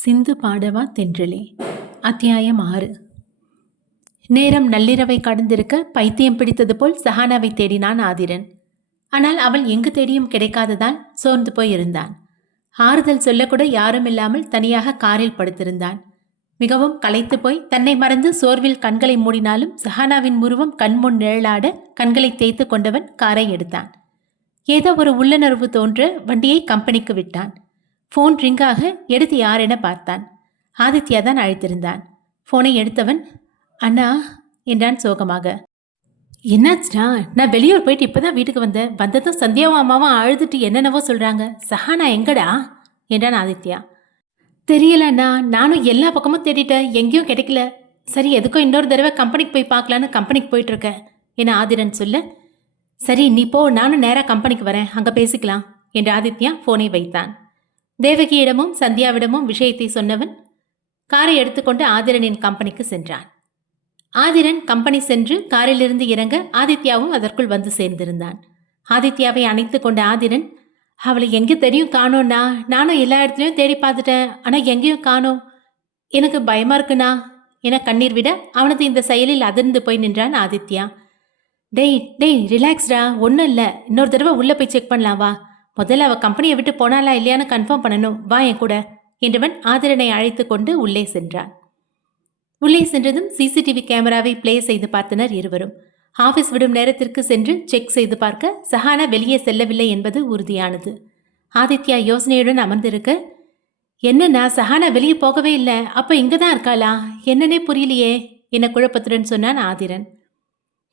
சிந்து பாடவா தென்றலே. அத்தியாயம் 6. நேரம் நள்ளிரவை கடந்திருக்க பைத்தியம் பிடித்தது போல் சஹானாவை தேடினான் ஆதிரன். ஆனால் அவள் எங்கு தேடியும் கிடைக்காததால் சோர்ந்து போய் இருந்தான். ஆறுதல் சொல்லக்கூட யாரும் இல்லாமல் தனியாக காரில் படுத்திருந்தான். மிகவும் களைத்து போய் தன்னை மறந்து சோர்வில் கண்களை மூடினாலும் சஹானாவின் உருவம் கண்முன் நிழலாட கண்களை தேய்த்து கொண்டவன் காரை எடுத்தான். ஏதோ ஒரு உள்ளுணர்வு தோன்ற வண்டியை கம்பெனிக்கு விட்டான். ஃபோன் ரிங்காக எடுத்து யார் என பார்த்தான். ஆதித்யா தான் அழைத்திருந்தான். ஃபோனை எடுத்தவன் அண்ணா என்றான் சோகமாக. என்னாச்சுடா? நான் வெளியூர் போயிட்டு இப்போதான் வீட்டுக்கு வந்ததும் சந்தியாவும் அம்மாவும் அழுதுட்டு என்னென்னவோ சொல்கிறாங்க. சஹானா எங்கடா என்றான் ஆதித்யா. தெரியலண்ணா, நானும் எல்லா பக்கமும் தேடிட்டேன், எங்கேயும் கிடைக்கல. சரி, எதுக்கும் இன்னொரு தடவை கம்பெனிக்கு போய் பார்க்கலான்னு கம்பெனிக்கு போயிட்டுருக்கேன் என ஆதிரன் சொல்ல, சரி நீ போ, நானும் நேராக கம்பெனிக்கு வரேன், அங்கே பேசிக்கலாம் என்று ஆதித்யா ஃபோனை வைத்தான். தேவகியிடமும் சந்தியாவிடமும் விஷயத்தை சொன்னவன் காரை எடுத்துக்கொண்டு ஆதிரனின் கம்பெனிக்கு சென்றான். ஆதிரன் கம்பெனி சென்று காரிலிருந்து இறங்க ஆதித்யாவும் அதற்குள் வந்து சேர்ந்திருந்தான். ஆதித்யாவை அணைத்து கொண்ட ஆதிரன், அவளை எங்கே தெரியும் காணோண்ணா, நானும் எல்லா இடத்துலையும் தேடி பார்த்துட்டேன், ஆனால் எங்கேயும் காணோம், எனக்கு பயமா இருக்குண்ணா என கண்ணீர் விட அவனது இந்த செயலில் அதிர்ந்து போய் நின்றான் ஆதித்யா. டேய் டேய் ரிலாக்ஸ்டா, ஒன்றும் இல்லை, இன்னொரு தடவை உள்ளே போய் செக் பண்ணலாம் வா, முதல்ல அவள் கம்பெனியை விட்டு போனாலா இல்லையான்னு கன்ஃபார்ம் பண்ணணும், வா என் கூட என்றவன் ஆதிரனை அழைத்து கொண்டு உள்ளே சென்றான். உள்ளே சென்றதும் சிசிடிவி கேமராவை பிளே செய்து பார்த்தனர் இருவரும். ஆஃபீஸ் விடும் நேரத்திற்கு சென்று செக் செய்து பார்க்க சஹானா வெளியே செல்லவில்லை என்பது உறுதியானது. ஆதித்யா யோசனையுடன் அமர்ந்திருக்க, என்னன்னா சஹானா வெளியே போகவே இல்லை, அப்போ இங்கே தான் இருக்காளா, என்னன்னே புரியலையே என குழப்பத்துடன் சொன்னான் ஆதிரன்.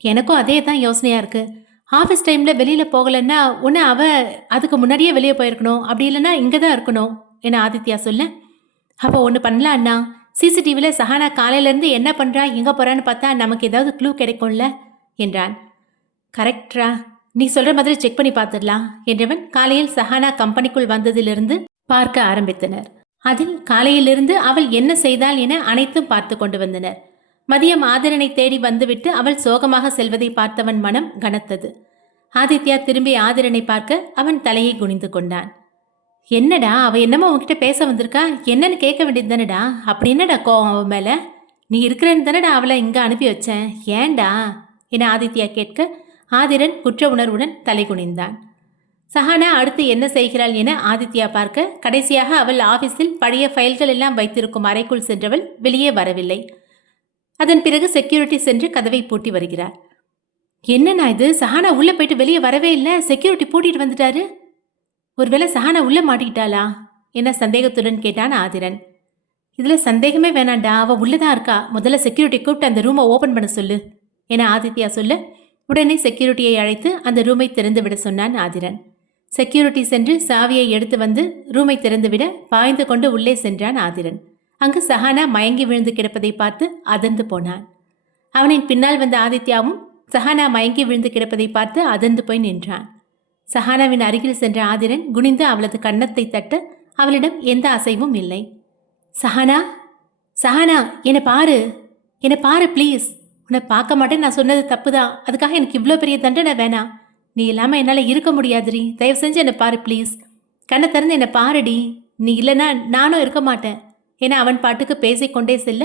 எனக்கும் அதே தான் யோசனையாக இருக்கு. ஆஃபீஸ் டைமில் வெளியில் போகலன்னா ஒன்று அதுக்கு முன்னாடியே வெளியே போயிருக்கணும், அப்படி இல்லைன்னா இங்கே தான் இருக்கணும் என ஆதித்யா சொல்ல, அப்போ ஒன்று பண்ணலாம் அண்ணா, சிசிடிவியில் சஹானா காலையிலேருந்து என்ன பண்ணுறா எங்கே போகிறான்னு பார்த்தா நமக்கு ஏதாவது க்ளூ கிடைக்கும்ல என்றான். கரெக்டா, நீ சொல்கிற மாதிரி செக் பண்ணி பார்த்துடலாம் என்றவன் காலையில் சஹானா கம்பெனிக்குள் வந்ததிலிருந்து பார்க்க ஆரம்பித்தனர். அதில் காலையிலிருந்து அவள் என்ன செய்தாள் என அனைத்தும் பார்த்து கொண்டு வந்தனர். மதியம் ஆதிரனை தேடி வந்துவிட்டு அவள் சோகமாக செல்வதை பார்த்தவன் மனம் கனத்தது. ஆதித்யா திரும்பி ஆதிரனை பார்க்க அவன் தலையை குனிந்து கொண்டான். என்னடா, அவ என்னமோ உன்கிட்ட பேச வந்திருக்கா, என்னன்னு கேட்க வேண்டியது தானடா, அப்படி என்னடா கோவம் அவன் மேலே, நீ இருக்கிறேன்னு தானடா அவளை இங்கே அனுப்பி வச்சேன், ஏண்டா என ஆதித்யா கேட்க ஆதிரன் குற்ற உணர்வுடன் தலை குனிந்தான். சஹானா அடுத்து என்ன செய்கிறாள் என ஆதித்யா பார்க்க கடைசியாக அவள் ஆஃபீஸில் பழைய ஃபைல்கள் எல்லாம் வைத்திருக்கும் அறைக்குள் சென்றவள் வெளியே வரவில்லை. அதன் பிறகு செக்யூரிட்டி சென்று கதவை பூட்டி வருகிறார். என்னண்ணா இது, சஹானா உள்ளே போயிட்டு வெளியே வரவே இல்லை, செக்யூரிட்டி பூட்டிட்டு வந்துட்டாரு, ஒருவேளை சஹானா உள்ளே மாட்டிக்கிட்டாளா என சந்தேகத்துடன் கேட்டான் ஆதிரன். இதில் சந்தேகமே வேணாண்டா, அவள் உள்ளதான் இருக்கா, முதல்ல செக்யூரிட்டி கூப்பிட்டு அந்த ரூமை ஓப்பன் பண்ண சொல்லு என ஆதித்யா சொல்ல, உடனே செக்யூரிட்டியை அழைத்து அந்த ரூமை திறந்து விட சொன்னான் ஆதிரன். செக்யூரிட்டி சென்று சாவியை எடுத்து வந்து ரூமை திறந்துவிட பாய்ந்து கொண்டு உள்ளே சென்றான் ஆதிரன். அங்கு சஹானா மயங்கி விழுந்து கிடப்பதை பார்த்து அதிர்ந்து போனான். அவனின் பின்னால் வந்த ஆதித்யாவும் சஹானா மயங்கி விழுந்து கிடப்பதை பார்த்து அதிர்ந்து போய் நின்றான். சஹானாவின் அருகில் சென்ற ஆதிரன் குனிந்து அவளது கன்னத்தை தட்ட அவளிடம் எந்த அசைவும் இல்லை. சஹானா, சஹானா, என்னை பாரு ப்ளீஸ், உன்னை பார்க்க மாட்டேன், நான் சொன்னது தப்பு தான், அதுக்காக எனக்கு இவ்வளோ பெரிய தண்டனை வேணாம், நீ இல்லாமல் என்னால் இருக்க முடியாதுடி, தயவு செஞ்சு என்னை பாரு ப்ளீஸ், கண்ணை திறந்து என்னை பாருடி, நீ இல்லைன்னா நானும் இருக்க மாட்டேன் என அவன் பாட்டுக்கு பேசிக்கொண்டே செல்ல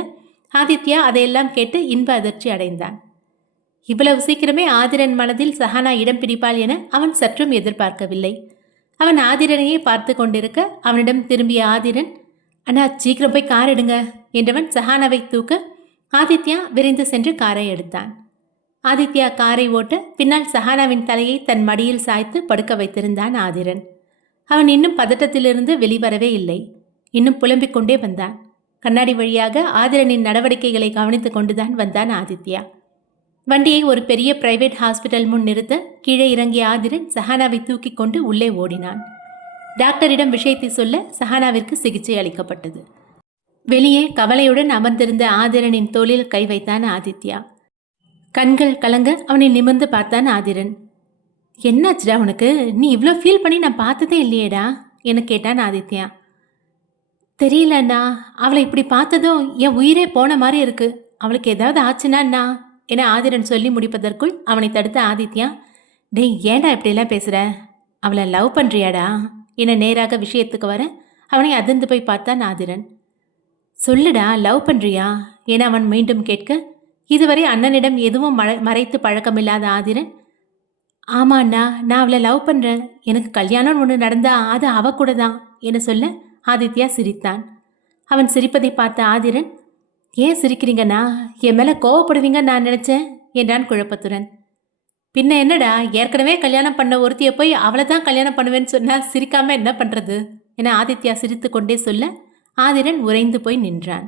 ஆதித்யா அதையெல்லாம் கேட்டு இன்ப அதிர்ச்சி அடைந்தான். இவ்வளவு சீக்கிரமே ஆதிரன் மனதில் சஹானா இடம் பிடிப்பாள் என அவன் சற்றும் எதிர்பார்க்கவில்லை. அவன் ஆதிரனையே பார்த்து கொண்டிருக்க அவனிடம் திரும்பிய ஆதிரன், அண்ணா சீக்கிரம் போய் கார் எடுங்க என்றவன் சஹானாவை தூக்க ஆதித்யா விரைந்து சென்று காரை எடுத்தான். ஆதித்யா காரை ஓட்ட பின்னால் சஹானாவின் தலையை தன் மடியில் சாய்த்து படுக்க வைத்திருந்தான் ஆதிரன். அவன் இன்னும் பதட்டத்திலிருந்து வெளிவரவே இல்லை. இன்னும் புலம்பிக் கொண்டே வந்தான். கண்ணாடி வழியாக ஆதிரனின் நடவடிக்கைகளை கவனித்துக் கொண்டுதான் வந்தான் ஆதித்யா. வண்டியை ஒரு பெரிய பிரைவேட் ஹாஸ்பிட்டல் முன் நிறுத்த கீழே இறங்கிய ஆதிரன் சஹானாவை தூக்கி கொண்டு உள்ளே ஓடினான். டாக்டரிடம் விஷயத்தை சொல்ல சஹானாவிற்கு சிகிச்சை அளிக்கப்பட்டது. வெளியே கவலையுடன் அமர்ந்திருந்த ஆதிரனின் தோளில் கை வைத்தான் ஆதித்யா. கண்கள் கலங்க அவனை நிமிர்ந்து பார்த்தான் ஆதிரன். என்னாச்சுடா உனக்கு, நீ இவ்வளோ ஃபீல் பண்ணி நான் பார்த்ததே இல்லையேடா என கேட்டான் ஆதித்யா. தெரியலண்ணா, அவளை இப்படி பார்த்ததும் என் உயிரே போன மாதிரி இருக்கு, அவளுக்கு ஏதாவது ஆச்சுன்னா என ஆதிரன் சொல்லி முடிப்பதற்குள் அவனை தடுத்த ஆதித்யா, டேய் ஏண்டா இப்படியெல்லாம் பேசுகிற, அவளை லவ் பண்ணுறியாடா என நேராக விஷயத்துக்கு வர அவனை அதிர்ந்து போய் பார்த்தான் ஆதிரன். சொல்லுடா, லவ் பண்றியா என அவன் மீண்டும் கேட்க, இதுவரை அண்ணனிடம் எதுவும் மறைத்து பழக்கமில்லாத ஆதிரன், ஆமா அண்ணா, நான் அவளை லவ் பண்றேன், எனக்கு கல்யாணம் ஒன்று நடந்தா அது அவ கூட தான் என சொல்ல ஆதித்யா சிரித்தான். அவன் சிரிப்பதை பார்த்த ஆதிரன், ஏன் சிரிக்கிறீங்கண்ணா, என் மேல கோவப்படுவீங்கன்னு நான் நினைச்சேன் என்றான் குழப்பத்துடன். பின்ன என்னடா, ஏற்கனவே கல்யாணம் பண்ண ஒருத்திய போய் அவளை தான் கல்யாணம் பண்ணுவேன்னு சொன்னா சிரிக்காம என்ன பண்றது என ஆதித்யா சிரித்து கொண்டே சொல்ல ஆதிரன் உறைந்து போய் நின்றான்.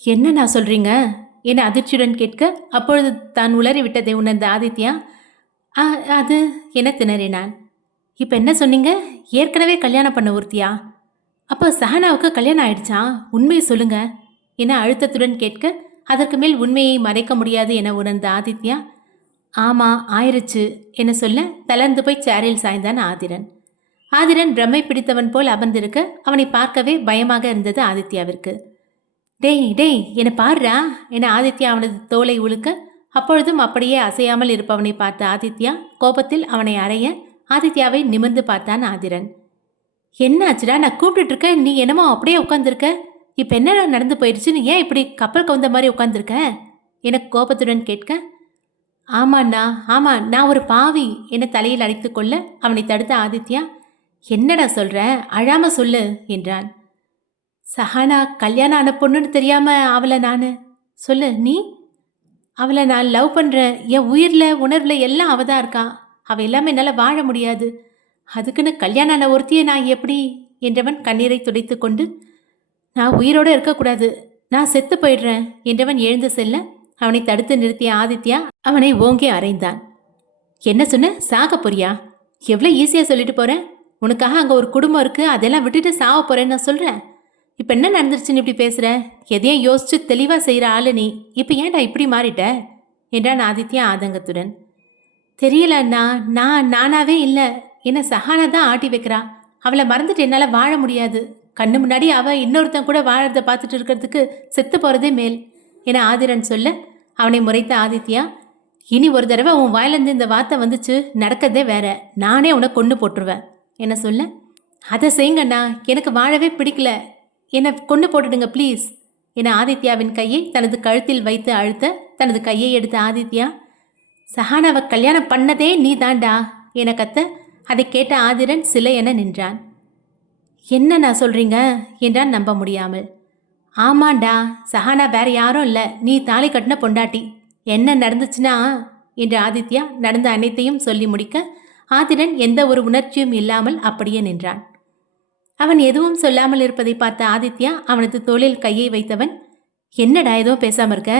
என்ன நான் சொல்றீங்க என அதிர்ச்சியுடன் கேட்க, அப்பொழுது தான் உளறி விட்டதை உணர்ந்த ஆதித்யா, அது என திணறினான். இப்ப என்ன சொன்னீங்க, ஏற்கனவே கல்யாணம் பண்ண ஒருத்தியா? அப்போ சஹனாவுக்கு கல்யாணம் ஆயிடுச்சா, உண்மையை சொல்லுங்க என அழுத்தத்துடன் கேட்க, அதற்கு மேல் உண்மையை மறைக்க முடியாது என உணர்ந்த ஆதித்யா, ஆமா ஆயிருச்சு என சொல்ல தளர்ந்து போய் சேரில் சாய்ந்தான் ஆதிரன். ஆதிரன் பிரம்மை பிடித்தவன் போல் அமர்ந்திருக்க அவனை பார்க்கவே பயமாக இருந்தது ஆதித்யாவிற்கு. டேய் டேய் என பாருடா என ஆதித்யா அவனது தோலை உழுக்க, அப்பொழுதும் அப்படியே அசையாமல் இருப்பவனை பார்த்த ஆதித்யா கோபத்தில் அவனை அறைய ஆதித்யாவை நிமிர்ந்து பார்த்தான் ஆதிரன். என்ன ஆச்சுடா, நான் கூப்பிட்டு இருக்க, நீ என்னமோ அப்படியே உட்காந்துருக்க, இப்போ என்ன நடந்து போயிடுச்சுன்னு ஏன் இப்படி கப்பல் கவுந்த மாதிரி உட்காந்துருக்க என கோபத்துடன் கேட்க, ஆமாண்ணா ஆமா, நான் ஒரு பாவி என தலையில் அடித்து கொள்ள அவனை தடுத்த ஆதித்யா, என்னடா சொல்ற, அழாம சொல்லு என்றான். சஹானா கல்யாணம் ஆன பொண்ணுன்னு தெரியாம அவளை நான் சொல்லு, நீ அவளை நான் லவ் பண்ணுறேன், என் உயிரில் உணர்வில் எல்லாம் அவள் தான் இருக்கா, அவள் எல்லாமே என்னால் வாழ முடியாது, அதுக்குன்னு கல்யாணம் ஆன ஒருத்தியை நான் எப்படி என்றவன் கண்ணீரை துடைத்து கொண்டு, நான் உயிரோடு இருக்கக்கூடாது, நான் செத்து போயிடுறேன் என்றவன் எழுந்து செல்ல அவனை தடுத்து நிறுத்திய ஆதித்யா அவனை ஓங்கி அறைந்தான். என்ன சொன்ன, சாக போறியா? எவ்வளோ ஈஸியாக சொல்லிட்டு போகிறேன், உனக்காக அங்கே ஒரு குடும்பம் இருக்குது, அதெல்லாம் விட்டுட்டு சாக போகிறேன்னு நான் சொல்கிறேன். இப்போ என்ன நடந்துருச்சுன்னு இப்படி பேசுகிற, எதையும் யோசிச்சு தெளிவாக செய்கிற ஆளு நீ, இப்போ ஏன்டா இப்படி மாறிட்ட என்றான் ஆதித்யா ஆதங்கத்துடன். தெரியல அண்ணா, நான் நானாவே இல்லை, என்னை சஹானா தான் ஆட்டி வைக்கிறா, அவளை மறந்துட்டு என்னால் வாழ முடியாது, கண்ணு முன்னாடி அவள் இன்னொருத்தன் கூட வாழறதை பார்த்துட்டு இருக்கிறதுக்கு செத்து போகிறதே மேல் என ஆதிரன் சொல்ல அவனை முறைத்த ஆதித்யா, இனி ஒரு தடவை உன் வாயிலேருந்து இந்த வார்த்தை வந்துச்சு நடக்கிறதே வேற, நானே உன்னை கொண்டு போட்டுருவேன் என சொல்ல, அதை செய்யுங்கண்ணா, எனக்கு வாழவே பிடிக்கல, என்னை கொண்டு போட்டுடுங்க ப்ளீஸ் என ஆதித்யாவின் கையை தனது கழுத்தில் வைத்து அழுத்த தனது கையை எடுத்த ஆதித்யா, சஹானாவை கல்யாணம் பண்ணதே நீ தாண்டா என கத்த, அதை கேட்ட ஆதிரன் சிலை என நின்றான். என்ன நான் சொல்கிறீங்க என்றான் நம்ப முடியாமல். ஆமாண்டா, சஹானா வேற யாரும் இல்லை, நீ தாலி கட்டின பொண்டாட்டி, என்ன நடந்துச்சுன்னா என்று ஆதித்யா நடந்த அனைத்தையும் சொல்லி முடிக்க ஆதிரன் எந்த ஒரு உணர்ச்சியும் இல்லாமல் அப்படியே நின்றான். அவன் எதுவும் சொல்லாமல் இருப்பதை பார்த்த ஆதித்யா அவனது தோளில் கையை வைத்தவன், என்னடா எதுவும் பேசாமல் இருக்க,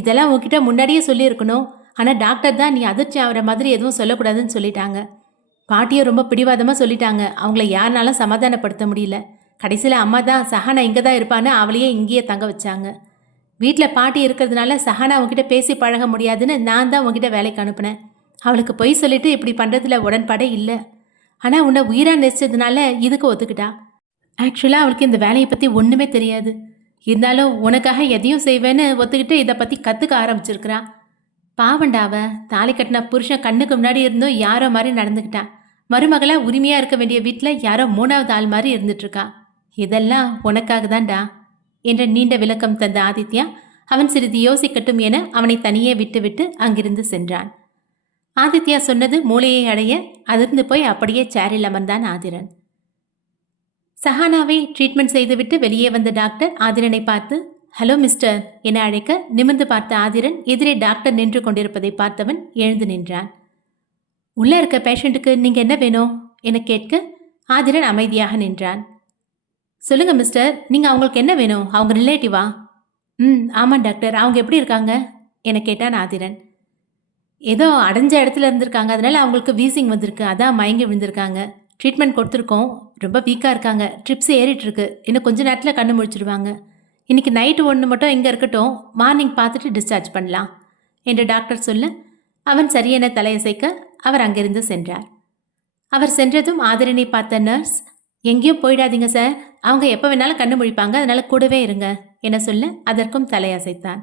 இதெல்லாம் உன்கிட்ட முன்னாடியே சொல்லியிருக்கணும், ஆனால் டாக்டர் தான் நீ அதிர்ச்சி ஆகிற மாதிரி எதுவும் சொல்லக்கூடாதுன்னு சொல்லிட்டாங்க, பாட்டியை ரொம்ப பிடிவாதமாக சொல்லிட்டாங்க, அவங்கள யாருனாலும் சமாதானப்படுத்த முடியல, கடைசியில் அம்மா தான் சஹானா இங்கே தான் இருப்பான்னு அவளையே இங்கேயே தங்க வச்சாங்க, வீட்டில் பாட்டி இருக்கிறதுனால சஹானா உங்ககிட்ட பேசி பழக முடியாதுன்னு நான் தான் உங்ககிட்ட வேலைக்கு அனுப்புனேன், அவளுக்கு பொய் சொல்லிட்டு இப்படி பண்ணுறதுல உடன்பாடே இல்லை, ஆனால் உன்னை உயிராக நேசிச்சதுனால இதுக்கு ஒத்துக்கிட்டா, ஆக்சுவலாக அவளுக்கு இந்த வேலையை பற்றி ஒன்றுமே தெரியாது, இருந்தாலும் உனக்காக எதையும் செய்வேன்னு ஒத்துக்கிட்டு இதை பற்றி கற்றுக்க ஆரம்பிச்சிருக்கிறான். பாவண்டாவ தாலி கட்டின புருஷன் கண்ணுக்கு முன்னாடி இருந்தும் யாரோ மாதிரி நடந்துக்கிட்டான், மருமகளாக உரிமையாக இருக்க வேண்டிய வீட்டில் யாரோ மூணாவது ஆள் மாதிரி இருந்துட்டுருக்கா, இதெல்லாம் உனக்காக தான்டா என்ற நீண்ட விளக்கம் தந்த ஆதித்யா அவன் சிறிது யோசிக்கட்டும் என அவனை தனியே விட்டுவிட்டு அங்கிருந்து சென்றான். ஆதித்யா சொன்னது மூளையை அடைய அதிர்ந்து போய் அப்படியே சேரில் அமர்ந்தான் ஆதிரன். சஹானாவை ட்ரீட்மெண்ட் செய்துவிட்டு வெளியே வந்த டாக்டர் ஆதிரனை பார்த்து, ஹலோ மிஸ்டர் என அழைக்க நிமிர்ந்து பார்த்த ஆதிரன் எதிரே டாக்டர் நின்று கொண்டிருப்பதை பார்த்தவன் எழுந்து நின்றான். உள்ளே இருக்க பேஷண்ட்டுக்கு நீங்கள் என்ன வேணும் என கேட்க ஆதிரன் அமைதியாக நின்றான். சொல்லுங்க மிஸ்டர், நீங்கள் அவங்களுக்கு என்ன வேணும், அவங்க ரிலேட்டிவா? ஆமாம் டாக்டர், அவங்க எப்படி இருக்காங்க என கேட்டான் ஆதிரன். ஏதோ அடைஞ்ச இடத்துல இருந்திருக்காங்க, அதனால அவங்களுக்கு வீசிங் வந்திருக்கு, அதான் மயங்கி விழுந்திருக்காங்க, ட்ரீட்மெண்ட் கொடுத்துருக்கோம், ரொம்ப வீக்காக இருக்காங்க, ட்ரிப்ஸ் ஏறிட்டு இருக்கு, இன்னும் கொஞ்சம் நேரத்தில் கண்ணு முழிச்சிருவாங்க, இன்னைக்கு நைட்டு ஒன்று மட்டும் இங்கே இருக்கட்டும், மார்னிங் பார்த்துட்டு டிஸ்சார்ஜ் பண்ணலாம் என்று டாக்டர் சொல்ல அவன் சரியென தலையசைக்க அவர் அங்கிருந்து சென்றார். அவர் சென்றதும் ஆதிரனை பார்த்த நர்ஸ், எங்கேயும் போயிடாதீங்க சார், அவங்க எப்போ வேணாலும் கண்ணு முழிப்பாங்க, அதனால கூடவே இருங்க என சொல்ல அதற்கும் தலையசைத்தான்.